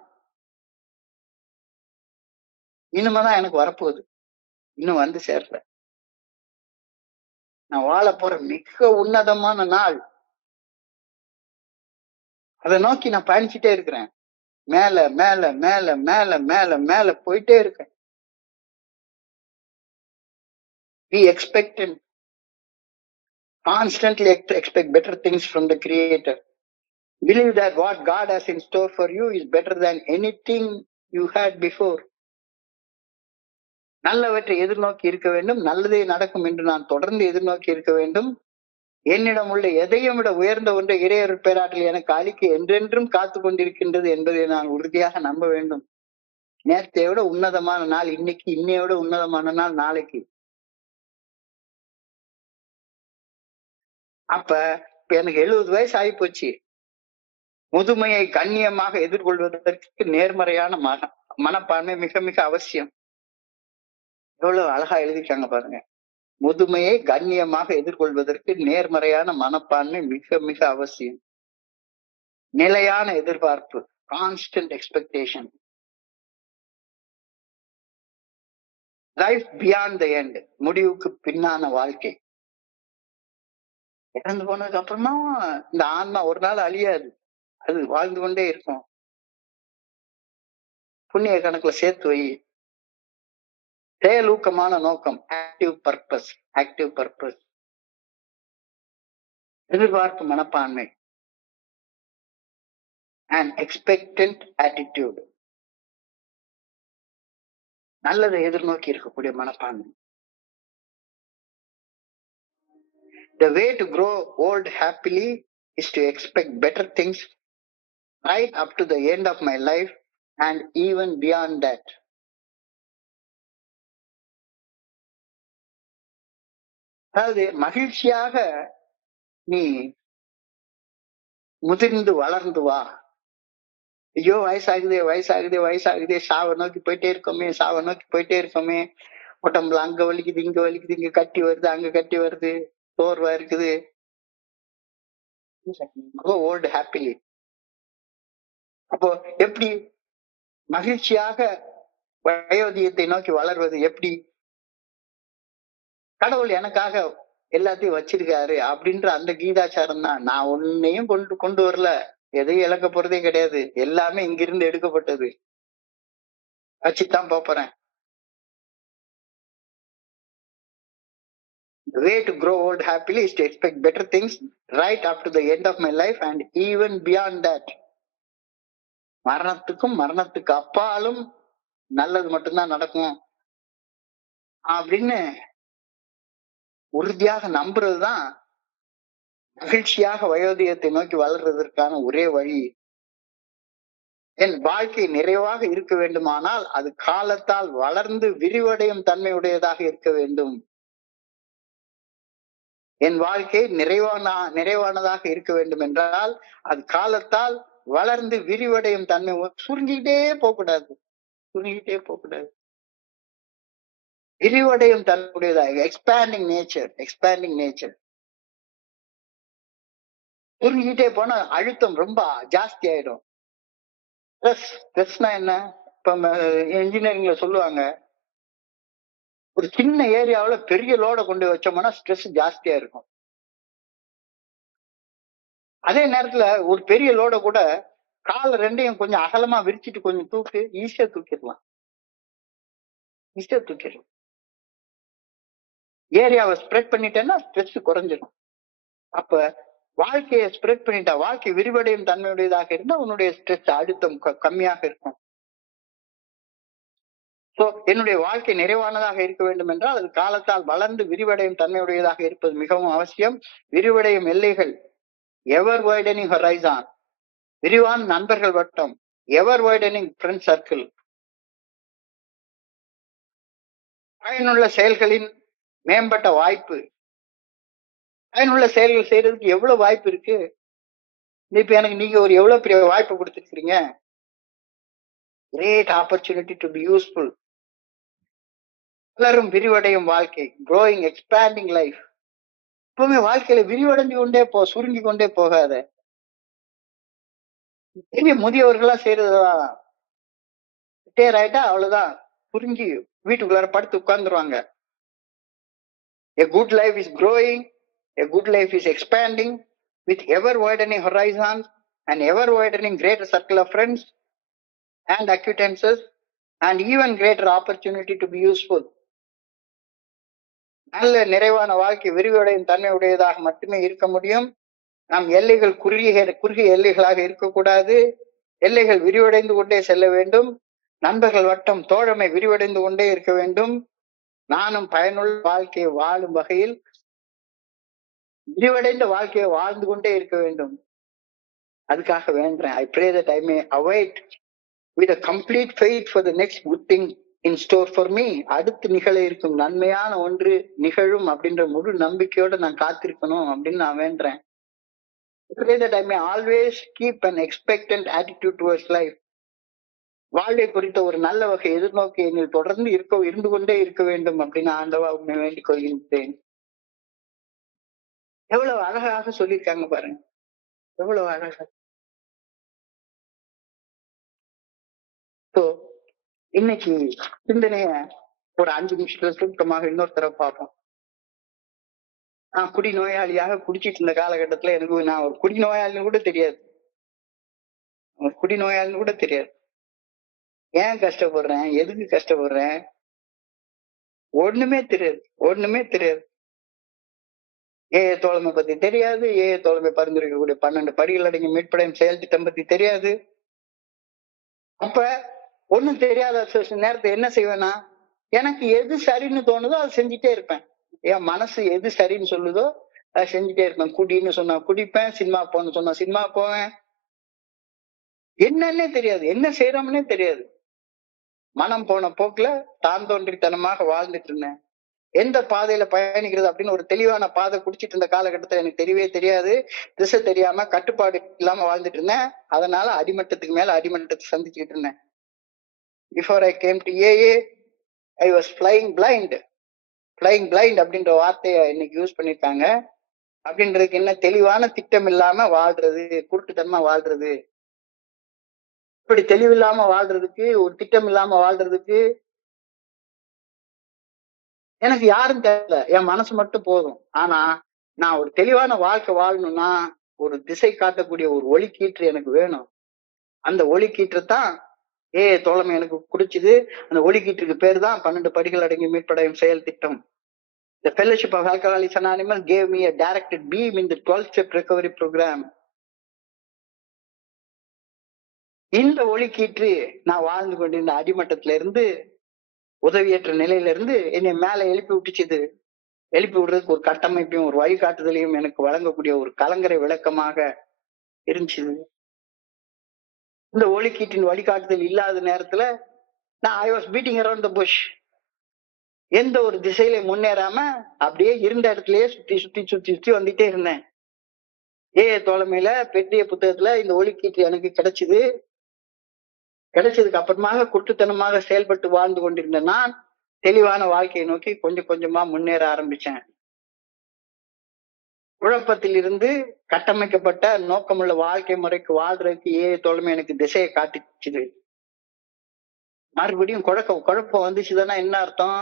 இனிமேதான் எனக்கு வரப்போகுது, இன்னும் வந்து சேர்ற. நான் வாழ போற மிக உன்னதமான நாள், அதை நோக்கி நான் பயணிச்சுட்டே இருக்கிறேன். மேல மேல மேல மேல மேல மேல போயிட்டே இருக்கேன். Be expectant, constantly expect better things from the Creator. Believe that what God has in store for you is better than anything you had before. நல்லவற்றை எதிர்நோக்கி இருக்க வேண்டும், நல்லதே நடக்கும் என்று நான் தொடர்ந்து எதிர்நோக்கி இருக்க வேண்டும். என்னிடம் உள்ள எதையும் விட உயர்ந்த ஒன்றை இறையர் பேராற்றல் எனக்கு அளிக்க என்றென்றும் காத்து கொண்டிருக்கின்றது என்பதை நான் உறுதியாக நம்ப வேண்டும். நேற்றைய விட உன்னதமான நாள் இன்னைக்கு, இன்னையோட உன்னதமான நாள் நாளைக்கு. அப்ப எனக்கு 70 வயசு ஆகி போச்சு. முதுமையை கண்ணியமாக எதிர்கொள்வதற்கு நேர்மறையான மனப்பான்மை மிக மிக அவசியம். எவ்வளவு அழகா எழுதிருக்காங்க பாருங்க. முதுமையை கண்ணியமாக எதிர்கொள்வதற்கு நேர்மறையான மனப்பான்மை மிக மிக அவசியம். நிலையான எதிர்பார்ப்பு, constant expectation. Life beyond the end, முடிவுக்கு பின்னான வாழ்க்கை. இறந்து போனதுக்கு அப்புறமா இந்த ஆன்மா ஒரு நாள் அழியாது, அது வாழ்ந்து கொண்டே இருக்கும். புண்ணிய கணக்குல சேர்த்து வை. செயலூக்கமான நோக்கம், ஆக்டிவ் பர்பஸ். எதிர்பார்ப்பு மனப்பான்மை, அண்ட் எக்ஸ்பெக்டன்ட் ஆட்டிடியூட். நல்லதை எதிர்நோக்கி இருக்கக்கூடிய மனப்பான்மை. The way to grow old happily is to expect better things right up to the end of my life and even beyond that. அதாவது மகிழ்ச்சியாக நீ முதிர்ந்து வளர்ந்து வா. ஐயோ வயசாகுதே, சாவை நோக்கி போயிட்டே இருக்கோமே, உடம்புல அங்க வலிக்குது, இங்க கட்டி வருது, அங்க கட்டி வருது, சோர்வா இருக்குது. Grow old happily. அப்போ எப்படி மகிழ்ச்சியாக வயோதிகத்தை நோக்கி வளர்வது? எப்படி? கடவுள் எனக்காக எல்லாத்தையும் வச்சிருக்காரு அப்படின்ற அந்த கீதாச்சாரம் தான். நான் ஒன்னையும் கொண்டு வரல, எதையும் இழக்க போறதே கிடையாது, எல்லாமே இங்கிருந்து எடுக்கப்பட்டது, வச்சுதான் போறேன். The way to grow old happily is to expect better things right after the end of my life and even beyond that. மரணத்துக்கு அப்பாலும் நல்லது மட்டும்தான் நடக்கும் அப்படின்னு உறுதியாக நம்புறதுதான் மகிழ்ச்சியாக வயோதிகத்தை நோக்கி வளர்றதற்கான ஒரே வழி. என் வாழ்க்கை நிறைவாக இருக்க வேண்டுமானால் அது காலத்தால் வளர்ந்து விரிவடையும் தன்மையுடையதாக இருக்க வேண்டும். என் வாழ்க்கை நிறைவானதாக இருக்க வேண்டும் என்றால் அது காலத்தால் வளர்ந்து விரிவடையும் தன்மை. சுருங்கிட்டே போகக்கூடாது, சுருங்கிட்டே போகக்கூடாது, விரிவடையும் தன்மையுடையதாக, எக்ஸ்பேண்டிங் நேச்சர். சுருங்கிட்டே போனா அழுத்தம் ரொம்ப ஜாஸ்தி ஆயிடும். ஸ்ட்ரெஸ்னா என்ன? இப்ப இன்ஜினியரிங்ல சொல்லுவாங்க, ஒரு சின்ன ஏரியாவுல பெரிய லோட கொண்டு வச்சோம்னா ஸ்ட்ரெஸ் ஜாஸ்தியா இருக்கும். அதே நேரத்துல ஒரு பெரிய லோட கூட கால ரெண்டையும் கொஞ்சம் அகலமா விரிச்சிட்டு கொஞ்சம் ஈஸியா தூக்கிடலாம். ஏரியாவை ஸ்ப்ரெட் பண்ணிட்டேன்னா ஸ்ட்ரெஸ் குறைஞ்சிடும். அப்ப வாழ்க்கையை ஸ்ப்ரெட் பண்ணிட்டா, வாழ்க்கை விரிவடையும் தன்மையுடையதாக இருந்தா உன்னுடைய ஸ்ட்ரெஸ் அழுத்தம் கம்மியாக இருக்கும். சோ என்னுடைய வாழ்க்கை நிறைவானதாக இருக்க வேண்டும் என்றால் அது காலத்தால் வளர்ந்து விரிவடையும் தன்மையுடையதாக இருப்பது மிகவும் அவசியம். விரிவடையும் எல்லைகள், எவர் வைடனிங் ஹொரைசான், விரிவான நண்பர்கள் வட்டம், எவர் வைடனிங் ஃப்ரெண்ட் சர்க்கிள், பயனுள்ள செயல்களின் மேம்பட்ட வாய்ப்பு. பயனுள்ள செயல்கள் செய்யறதுக்கு எவ்வளவு வாய்ப்பு இருக்கு. இப்ப எனக்கு நீங்க ஒரு எவ்வளவு பெரிய வாய்ப்பு கொடுத்துருக்கீங்க. Great opportunity to be useful. வளரும் விரிவடையும் வாழ்க்கை, growing expanding life. எப்பவுமே வாழ்க்கையில விரிவடைஞ்சு கொண்டே சுருங்கி கொண்டே போகாத. பெரிய முதியவர்களா செய்யறதுதான். ரிட்டையர் ஆயிட்டா அவ்வளவுதான், சுருங்கி வீட்டுக்குள்ளார படுத்து உட்கார்ந்துருவாங்க. A good life is growing, a good life is expanding with ever widening horizons and ever widening greater circle of friends and acquaintances and even greater opportunity to be useful. நல்ல நிறைவான வாழ்க்கை விரிவடையும் தன்மை உடையதாக மட்டுமே இருக்க முடியும். நம் எல்லைகள் குறுகிய எல்லைகளாக இருக்கக்கூடாது. எல்லைகள் விரிவடைந்து கொண்டே செல்ல வேண்டும். நண்பர்கள் வட்டம், தோழமை விரிவடைந்து கொண்டே இருக்க வேண்டும். நானும் பயனுள்ள வாழ்க்கையை வாழும் வகையில் விரிவடைந்த வாழ்க்கையை வாழ்ந்து கொண்டே இருக்க வேண்டும். அதுக்காக வேண்டேன். I pray that I may await with a complete faith for the next good thing in store for me. அடுத்து நிகழ இருக்கும் நன்மையான ஒன்று நிகழும் அப்படின்ற முழு நம்பிக்கையோட நான் காத்திருக்கணும் அப்படின்னு நான் வேண்டேன். I pray that I may always keep an expectant attitude towards life. வாழ்வை குறித்த ஒரு நல்ல வகை எதிர்நோக்கி என்னில் தொடர்ந்து இருந்து கொண்டே இருக்க வேண்டும் அப்படின்னு ஆண்டவா உண்மை வேண்டிக் கொள்கின்றேன். எவ்வளவு அழகாக சொல்லியிருக்காங்க பாருங்க, எவ்வளவு அழகா. இன்னைக்கு சிந்தனைய ஒரு 5 நிமிஷத்துல சுருக்கமாக இன்னொரு தடவை பார்ப்போம். நான் குடி நோயாளியாக குடிச்சிட்டு இருந்த காலகட்டத்துல எனக்கு நான் ஒரு குடி நோயாளின்னு கூட தெரியாது. ஏன் கஷ்டப்படுறேன், எதுக்கு கஷ்டப்படுறேன், ஒண்ணுமே தெரியாது. தோழமை பத்தி தெரியாது. தோழமை பரிந்துரைக்கக்கூடிய 12 படிகள் அடங்கி மீட்படையும் செயல் திட்டம் பத்தி தெரியாது. அப்ப ஒண்ணும் தெரியாத நேரத்தை என்ன செய்வேன்னா, எனக்கு எது சரின்னு தோணுதோ அதை செஞ்சுட்டே இருப்பேன். என் மனசு எது சரின்னு சொல்லுதோ அதை செஞ்சுட்டே இருப்பேன். குடின்னு சொன்னா குடிப்பேன், சினிமா போன்னு சொன்னா சினிமா போவேன். என்னன்னே தெரியாது, என்ன செய்யறோம்னே தெரியாது. மனம் போன போக்குல தான் தோன்றித்தனமாக வாழ்ந்துட்டு இருந்தேன். எந்த பாதையில பயணிக்கிறது அப்படின்னு ஒரு தெளிவான பாதை குடிச்சிட்டு இருந்த காலகட்டத்துல எனக்கு தெரியவே தெரியாது. திசை தெரியாம கட்டுப்பாடு இல்லாம வாழ்ந்துட்டு இருந்தேன். அதனால அடிமட்டத்துக்கு மேல அடிமட்டத்தை சந்திச்சுட்டு இருந்தேன். Before I came to AA, I was flying blind அப்படின்ற வார்த்தைய இன்னைக்கு யூஸ் பண்ணிருக்காங்க. அப்படின்றதுக்கு என்ன தெளிவான திட்டம் இல்லாம வாழ்றது, குருட்டுத்தனமா வாழ்றது. இப்படி தெளிவில்லாம வாழ்றதுக்கு, ஒரு திட்டம் இல்லாம வாழ்றதுக்கு எனக்கு யாரும் தேவையில்ல, என் மனசு மட்டும் போதும். ஆனா நான் ஒரு தெளிவான வாழ்க்கை வாழணும்னா ஒரு திசை காட்டக்கூடிய ஒரு ஒளிக்கீற்று எனக்கு வேணும். அந்த ஒளிக்கீற்று தான் தோழமை எனக்கு குடிச்சுது. அந்த ஒளிக்கீற்றுக்கு பேர் தான் 12 படிகள் அடங்கி மீட்படையும் செயல் திட்டம். The Fellowship of Alcoholics Anonymous gave me a directed beam in the 12-step recovery program. இந்த ஒளிக்கீற்று நான் வாழ்ந்து கொண்டிருந்த அடிமட்டத்தில இருந்து, உதவியற்ற நிலையில இருந்து என்னை மேல எழுப்பி விட்டுச்சுது. எழுப்பி விடுறதுக்கு ஒரு கட்டமைப்பையும் ஒரு வழிகாட்டுதலையும் எனக்கு வழங்கக்கூடிய ஒரு கலங்கரை விளக்கமாக இருந்துச்சு. இந்த ஒளிக்கீட்டின் வழிகாட்டுதல் இல்லாத நேரத்துல நான் I was beating around the push. எந்த ஒரு திசையில முன்னேறாம அப்படியே இருந்த இடத்துலயே சுத்தி சுத்தி சுத்தி சுத்தி வந்துட்டே இருந்தேன். தோழமையில பெரிய புத்தகத்துல இந்த ஒளிக்கீற்று எனக்கு கிடைச்சது. கிடைச்சதுக்கு அப்புறமாக குருட்டுத்தனமாக செயல்பட்டு வாழ்ந்து கொண்டிருந்த நான் தெளிவான வாழ்க்கையை நோக்கி கொஞ்சம் கொஞ்சமா முன்னேற ஆரம்பிச்சேன். குழப்பத்தில் இருந்து கட்டமைக்கப்பட்ட நோக்கமுள்ள வாழ்க்கை முறைக்கு வாழ்றதுக்கு தோழமை எனக்கு திசையை காட்டிச்சுது. மறுபடியும் குழப்பம் வந்துச்சுதானா என்ன அர்த்தம்?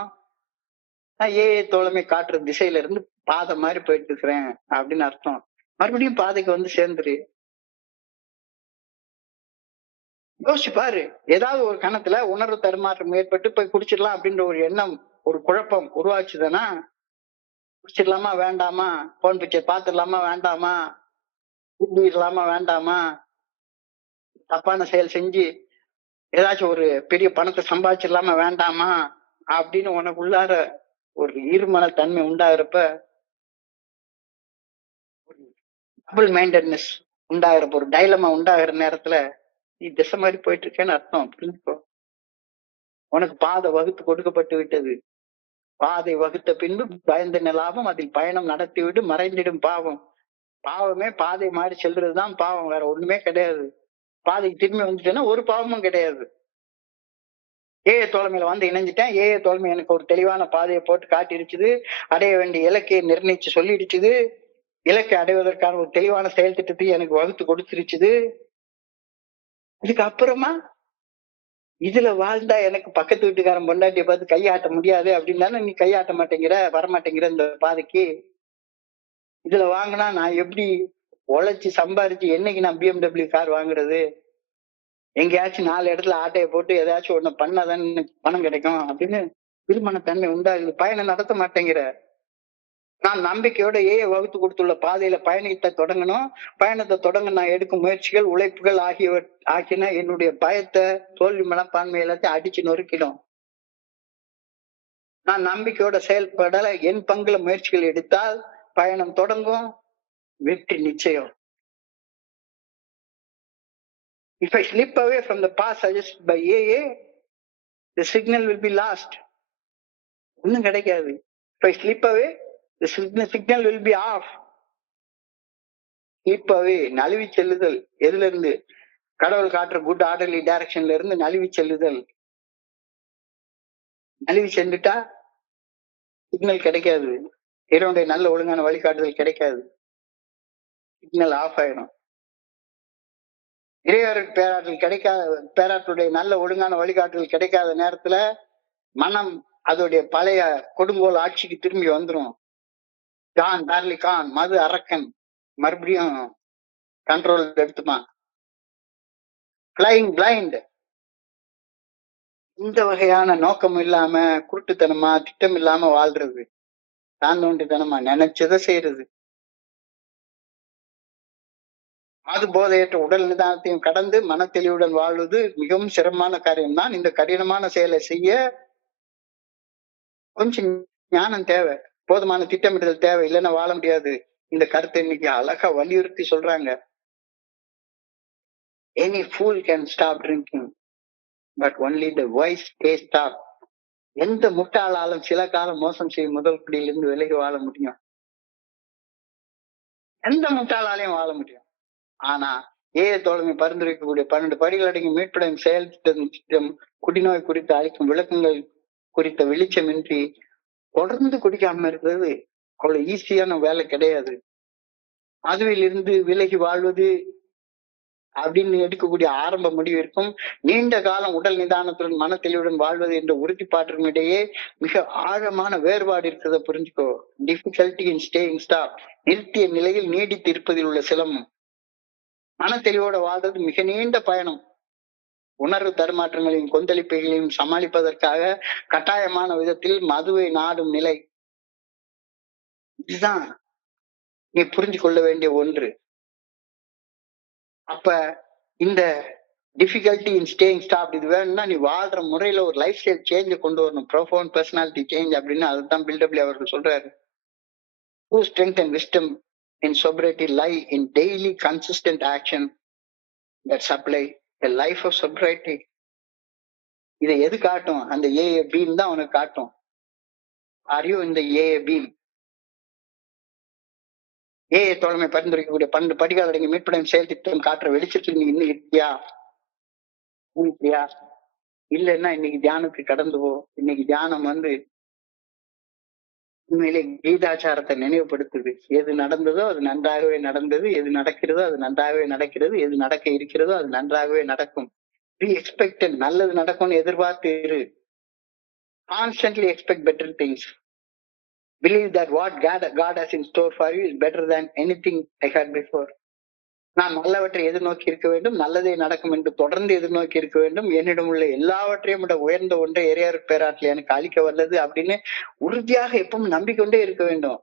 நான் தோழமை காட்டுற திசையில இருந்து பாதை மாதிரி போயிட்டு இருக்கிறேன் அப்படின்னு அர்த்தம். மறுபடியும் பாதைக்கு வந்து சேர்ந்துரு. யோசிச்சு பாரு, ஏதாவது ஒரு கணத்துல உணர்வு தடுமாற்றம் ஏற்பட்டு போய் குடிச்சிடலாம் அப்படின்ற ஒரு எண்ணம், ஒரு குழப்பம் உருவாச்சுதானா? குடிச்சிடலாமா வேண்டாமா, போன் பிக்சர் பாத்துடலாமா வேண்டாமா, கூட்டிடலாமா வேண்டாமா, தப்பான செயல் செஞ்சு ஏதாச்சும் ஒரு பெரிய பணத்தை சம்பாதிச்சிடலாமா வேண்டாமா அப்படின்னு உனக்குள்ளார ஒரு ஈர்மன தன்மை உண்டாகிறப்ப, டபுள் மைண்டட்னஸ் உண்டாகிறப்ப, ஒரு டைலமா உண்டாகிற நேரத்துல நீ திசை மாதிரி போயிட்டு இருக்கேன்னு அர்த்தம். புரிஞ்சுக்கோ. உனக்கு பாதை வகுத்து கொடுக்கப்பட்டு விட்டது. பாதை வகுத்த பின்பு பயந்த நிலாவும் அதில் பயணம் நடத்திவிட்டு மறைந்திடும் பாவம். பாவமே பாதை மாறி செல்றதுதான் பாவம், வேற ஒண்ணுமே கிடையாது. பாதைக்கு திரும்பி வந்துட்டேன்னா ஒரு பாவமும் கிடையாது. தோழமையில வந்து இணைஞ்சிட்டேன். தோழமை எனக்கு ஒரு தெளிவான பாதையை போட்டு காட்டிடுச்சுது. அடைய வேண்டிய இலக்கையை நிர்ணயிச்சு சொல்லிடுச்சுது. இலக்கை அடைவதற்கான ஒரு தெளிவான செயல் திட்டத்தையும் எனக்கு வகுத்து கொடுத்துருச்சுது. இதுக்கு அப்புறமா இதுல வாழ்ந்தா எனக்கு பக்கத்து வீட்டுக்காரன் பொண்டாட்டியை பார்த்து கையாட்ட முடியாது அப்படின்னு நீ கையாட்ட மாட்டேங்கிற, வரமாட்டேங்கிற இந்த பாதைக்கு. இதுல வாங்கினா நான் எப்படி உழைச்சு சம்பாரிச்சு என்னைக்கு நான் BMW கார் வாங்குறது? எங்கேயாச்சும் 4 இடத்துல ஆட்டையை போட்டு ஏதாச்சும் ஒண்ணு பண்ணாதான் பணம் கிடைக்கும் அப்படின்னு திருமண தன்மை உண்டாகுது. பயணம் நடத்த மாட்டேங்கிற. நான் நம்பிக்கையோட வகுத்து கொடுத்துள்ள பாதையில பயணத்தை தொடங்கணும். பயணத்தை தொடங்க நான் எடுக்கும் முயற்சிகள், உழைப்புகள் ஆகியன என்னுடைய பயத்தை, தோல்வி மனப்பான்மை எல்லாத்தையும் அடிச்சு நொறுக்கிடும். நான் நம்பிக்கையோட செயல்பட என் பங்குல முயற்சிகள் எடுத்தால் பயணம் தொடங்கும், வெற்றி நிச்சயம். If I slip away from the path suggested by AA, the signal will be lost. ஒண்ணும் கிடைக்காது. If I slip away, the signal will be off. slip away, நழுவி செல்லுதல். எதுல இருந்து? கடவுள் காட்டுற குட் ஆர்டர்லி டைரக்ஷன்ல இருந்து நழுவி செல்லுதல். நழுவி சென்றுட்டா சிக்னல் கிடைக்காது. இறைவனுடைய நல்ல ஒழுங்கான வழிகாட்டுதல் கிடைக்காது. சிக்னல் ஆஃப் ஆயிடும். இறைவருக்கு பேராற்றலுடைய நல்ல ஒழுங்கான வழிகாட்டுதல் கிடைக்காத நேரத்துல மனம் அதோடைய பழைய கொடுங்கோல் ஆட்சிக்கு திரும்பி வந்துடும். ஜான் டார்லி கான், மது அரக்கன் மறுபடியும் கண்ட்ரோல் எடுத்துப்பான். Flying blind. இந்த வகையான நோக்கம் இல்லாம குருட்டுத்தனமா திட்டம் இல்லாம வாழ்றது, தாந்தோண்டித்தனமா நினைச்சதை செய்யறது, அது போதையற்ற உடல் நிதானத்தையும் கடந்து மன தெளிவுடன் வாழ்வது மிகவும் சிரமமான காரியம் தான். இந்த கடினமான செயலை செய்ய கொஞ்சம் ஞானம் தேவை, போதுமான திட்டமிடுதல் தேவை, இல்லைன்னா வாழ முடியாது. இந்த கருத்தை இன்னைக்கு அழகா வலியுறுத்தி சொல்றாங்க. Any fool can stop drinking, but only the wise stay stop. எந்த முட்டாளாலும் சில காலம் மோசம் செய்யும் முதல் குடியிலிருந்து விலகி வாழ முடியும். எந்த முட்டாளாலையும் வாழ முடியும். ஆனா தோழமை பரிந்துரைக்கக்கூடிய 12 படிகள் அடங்கி மீட்படையும் செயல் திட்டம் குடிநோய் குறித்து அளிக்கும் விளக்கங்கள் குறித்த வெளிச்சமின்றி தொடர்ந்து குடிக்காம இருக்கிறது அவ்வளவு ஈஸியான வேலை கிடையாது. அதுவில் இருந்து விலகி வாழ்வது அப்படின்னு எடுக்கக்கூடிய ஆரம்ப முடிவு இருக்கும். நீண்ட காலம் உடல் நிதானத்துடன் மன தெளிவுடன் வாழ்வது என்ற உறுதிப்பாட்டிற்கும் இடையே மிக ஆழமான வேறுபாடு இருக்கிறத புரிஞ்சுக்கோ. டிஃபிகல்டி இன் ஸ்டேயிங் ஸ்டாப், நிறுத்திய நிலையில் நீடித்து இருப்பதில் உள்ள சிலம்பம். மன தெளிவோட வாழ்றது மிக நீண்ட பயணம். உணர்வு தடுமாற்றங்களையும் கொந்தளிப்புகளையும் சமாளிப்பதற்காக கட்டாயமான விதத்தில் மதுவை நாடும் நிலை. இதுதான் நீ புரிஞ்சு கொள்ள வேண்டிய ஒன்று. அப்ப இந்த டிஃபிகல்டி இன் ஸ்டேயிங் ஸ்டாப் இது வேணும்னா நீ வாழ்ற முறையில ஒரு லைஃப் ஸ்டைல் சேஞ்ச கொண்டு வரணும். ப்ரோஃபவுண்ட் பர்சனாலிட்டி சேஞ்ச் அப்படின்னு அதுதான் பில்டப்லி அவர்கள் சொல்றாரு. True strength and wisdom in sobriety lie in daily consistent action that supply a life of sobriety. இதை எது காட்டும்? அந்த ஏஏ பீம் தான் உனக்கு காட்டும். ஆர் யூ இந்த ஏஏ பீம்? ஏஏ தோழமை பரிந்துரைக்கக்கூடிய 12 படிகள் அடங்கிய மீட்புடன் செயல் திட்டம் காட்டுற வெளிச்சத்தில் நீ இன்னும் இருக்கியா? இல்லைன்னா இன்னைக்கு தியானத்துக்கு கடந்து போ. இன்னைக்கு தியானம் உண்மையிலே கீதாச்சாரத்தை நினைவுபடுத்துது. எது நடந்ததோ அது நன்றாகவே நடந்தது, எது நடக்கிறதோ அது நன்றாகவே நடக்கிறது, எது நடக்க இருக்கிறதோ அது நன்றாகவே நடக்கும். பி எக்ஸ்பெக்டட், நல்லது நடக்கும்னு எதிர்பார்த்து இரு. Constantly expect better things. Believe that what God has in store for you is better than anything I had before. நான் நல்லவற்றை எதிர்நோக்கி இருக்க வேண்டும், நல்லதே நடக்கும் என்று தொடர்ந்து எதிர்நோக்கி இருக்க வேண்டும். என்னிடம் உள்ள எல்லாவற்றையும் விட உயர்ந்த ஒன்றை இறையார் பேராற்றல் எனக்கு அளிக்க வல்லது அப்படின்னு உறுதியாக எப்பவும் நம்பிக்கொண்டே இருக்க வேண்டும்.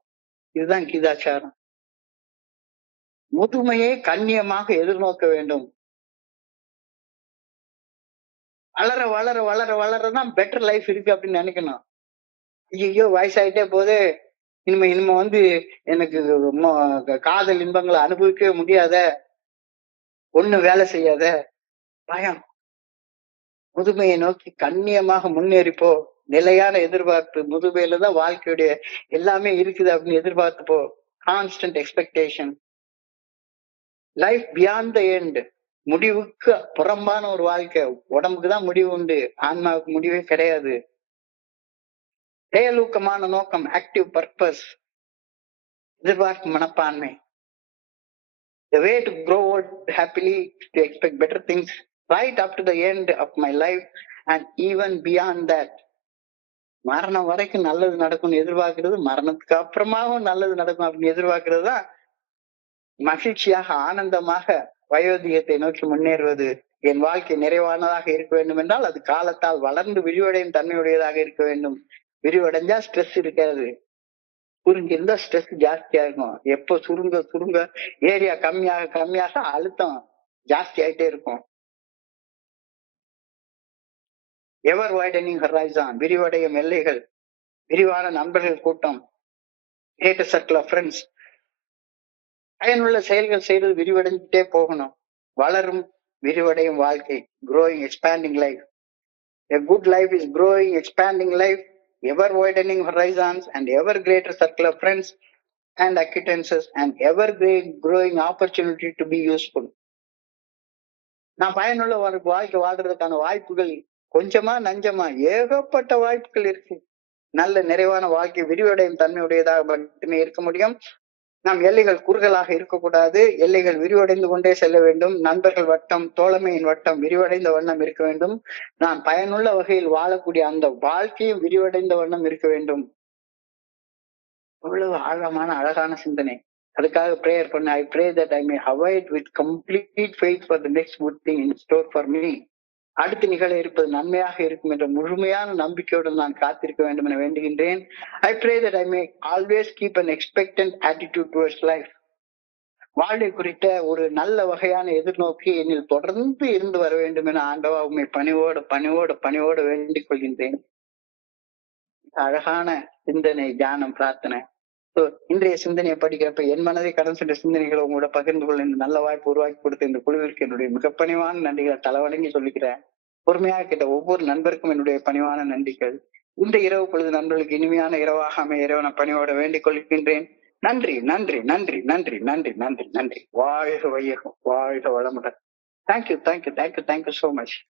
இதுதான் கீதாச்சாரம். முதுமையை கண்ணியமாக எதிர்நோக்க வேண்டும். வளர வளர வளர வளரதான் பெட்டர் லைஃப் இருக்கு அப்படின்னு நினைக்கணும். ஐயோ வயசாயிட்டே போது, இனிமே எனக்கு காதல் இன்பங்களை அனுபவிக்கவே முடியாத, ஒண்ணு வேலை செய்யாத பயம். முதுமையை நோக்கி கண்ணியமாக முன்னேறிப்போ. நிலையான எதிர்பார்ப்பு. முதுமையில தான் வாழ்க்கையுடைய எல்லாமே இருக்குது அப்படின்னு எதிர்பார்த்து போ. Constant expectation. Life beyond the end. முடிவுக்கு புறம்பான ஒரு வாழ்க்கை. உடம்புக்கு தான் முடிவு உண்டு, ஆன்மாவுக்கு முடிவே கிடையாது. செயலூக்கமான நோக்கம், ஆக்டிவ் பர்பஸ், எதிர்பார்க்கும் மனப்பான்மை. The way to grow old happily, to expect better things right up to the end of my life and even beyond that. மரணம் வரைக்கும் நல்லது நடக்கும்னு எதிர்பார்க்கிறது, மரணத்துக்கு அப்புறமாவும் நல்லது நடக்கும் அப்படின்னு எதிர்பார்க்கிறது தான் மகிழ்ச்சியாக ஆனந்தமாக வயோதிகத்தை நோக்கி முன்னேறுவது. என் வாழ்க்கை நிறைவானதாக இருக்க வேண்டும் என்றால் அது காலத்தால் வளர்ந்து விரிவடையும் தன்மையுடையதாக இருக்க வேண்டும். விரிவடைஞ்சா ஸ்ட்ரெஸ் இருக்காது, சுருங்கி இருந்தா ஸ்ட்ரெஸ் ஜாஸ்தியா இருக்கும். எப்போ சுருங்க சுருங்க ஏரியா கம்மியாக கம்மியாக அழுத்தம் ஜாஸ்தி ஆயிட்டே இருக்கும். எவர் வைடனிங் ஹரைசான், விரிவடையும் எல்லைகள், விரிவான நண்பர்கள் கூட்டம், கிரேட்டர் சர்க்கிள் ஆஃப் ஃப்ரெண்ட்ஸ். பயனுள்ள செயல்கள் செய்வது விரிவடைஞ்சிட்டே போகணும். வளரும் விரிவடையும் வாழ்க்கை. growing expanding life. A good life is growing expanding life, ever widening horizons and ever greater circle of friends and acquaintances and ever growing opportunity to be useful. நான் பயனுள்ள வாழ்க்கை வாழ்றதுக்கான வாய்ப்புகள் கொஞ்சமா நஞ்சமா ஏகப்பட்ட வாய்ப்புகள் இருக்கு. நல்ல நிறைவான வாழ்க்கை விரிவடையும் தன்மையுடையதாக மட்டுமே இருக்க முடியும். நாம் எல்லைகள் குறுகலாக இருக்கக்கூடாது. எல்லைகள் விரிவடைந்து கொண்டே செல்ல வேண்டும். நண்பர்கள் வட்டம், தோழமையின் வட்டம் விரிவடைந்த வண்ணம் இருக்க வேண்டும். நான் பயனுள்ள வகையில் வாழக்கூடிய அந்த வாழ்க்கையும் விரிவடைந்த வண்ணம் இருக்க வேண்டும். அவ்வளவு ஆழமான அழகான சிந்தனை. அதுக்காக பிரேயர் பண்ண, I pray that I may avoid with complete faith for the next good thing in store for me. அடுத்து நிகழ இருப்பது நன்மையாக இருக்கும் என்ற முழுமையான நம்பிக்கையுடன் நான் காத்திருக்க வேண்டும் என வேண்டுகின்றேன். I pray that I may always keep an expectant attitude towards life. வாழ்வை குறித்த ஒரு நல்ல வகையான எதிர்நோக்கி என்னில் தொடர்ந்து இருந்து வர வேண்டும் என ஆண்டவா உண்மை பணிவோடு பணிவோடு பணிவோடு வேண்டிக் கொள்கின்றேன். அழகான சிந்தனை, தியானம், பிரார்த்தனை. இன்றைய சிந்தனையை படிக்கிறப்ப என் மனதை கடன் சென்ற சிந்தனைகளை உங்களோட பகிர்ந்து கொள்ள இந்த நல்ல வாய்ப்பு உருவாக்கி கொடுத்த இந்த குழுவிற்கு என்னுடைய மிக பணிவான நன்றிகளை தலைவணங்கி சொல்லிக்கிறேன். பொறுமையாக கேட்ட ஒவ்வொரு நண்பருக்கும் என்னுடைய பணிவான நன்றிகள். இந்த இரவு பொழுது நண்பர்களுக்கு இனிமையான இரவாக அமைய இறைவன பணியோட வேண்டிக் கொள்கின்றேன். நன்றி நன்றி நன்றி நன்றி நன்றி நன்றி நன்றி. வாழ்க வையகம், வாழ்க வளமுடன். Thank you thank you thank you thank you so much.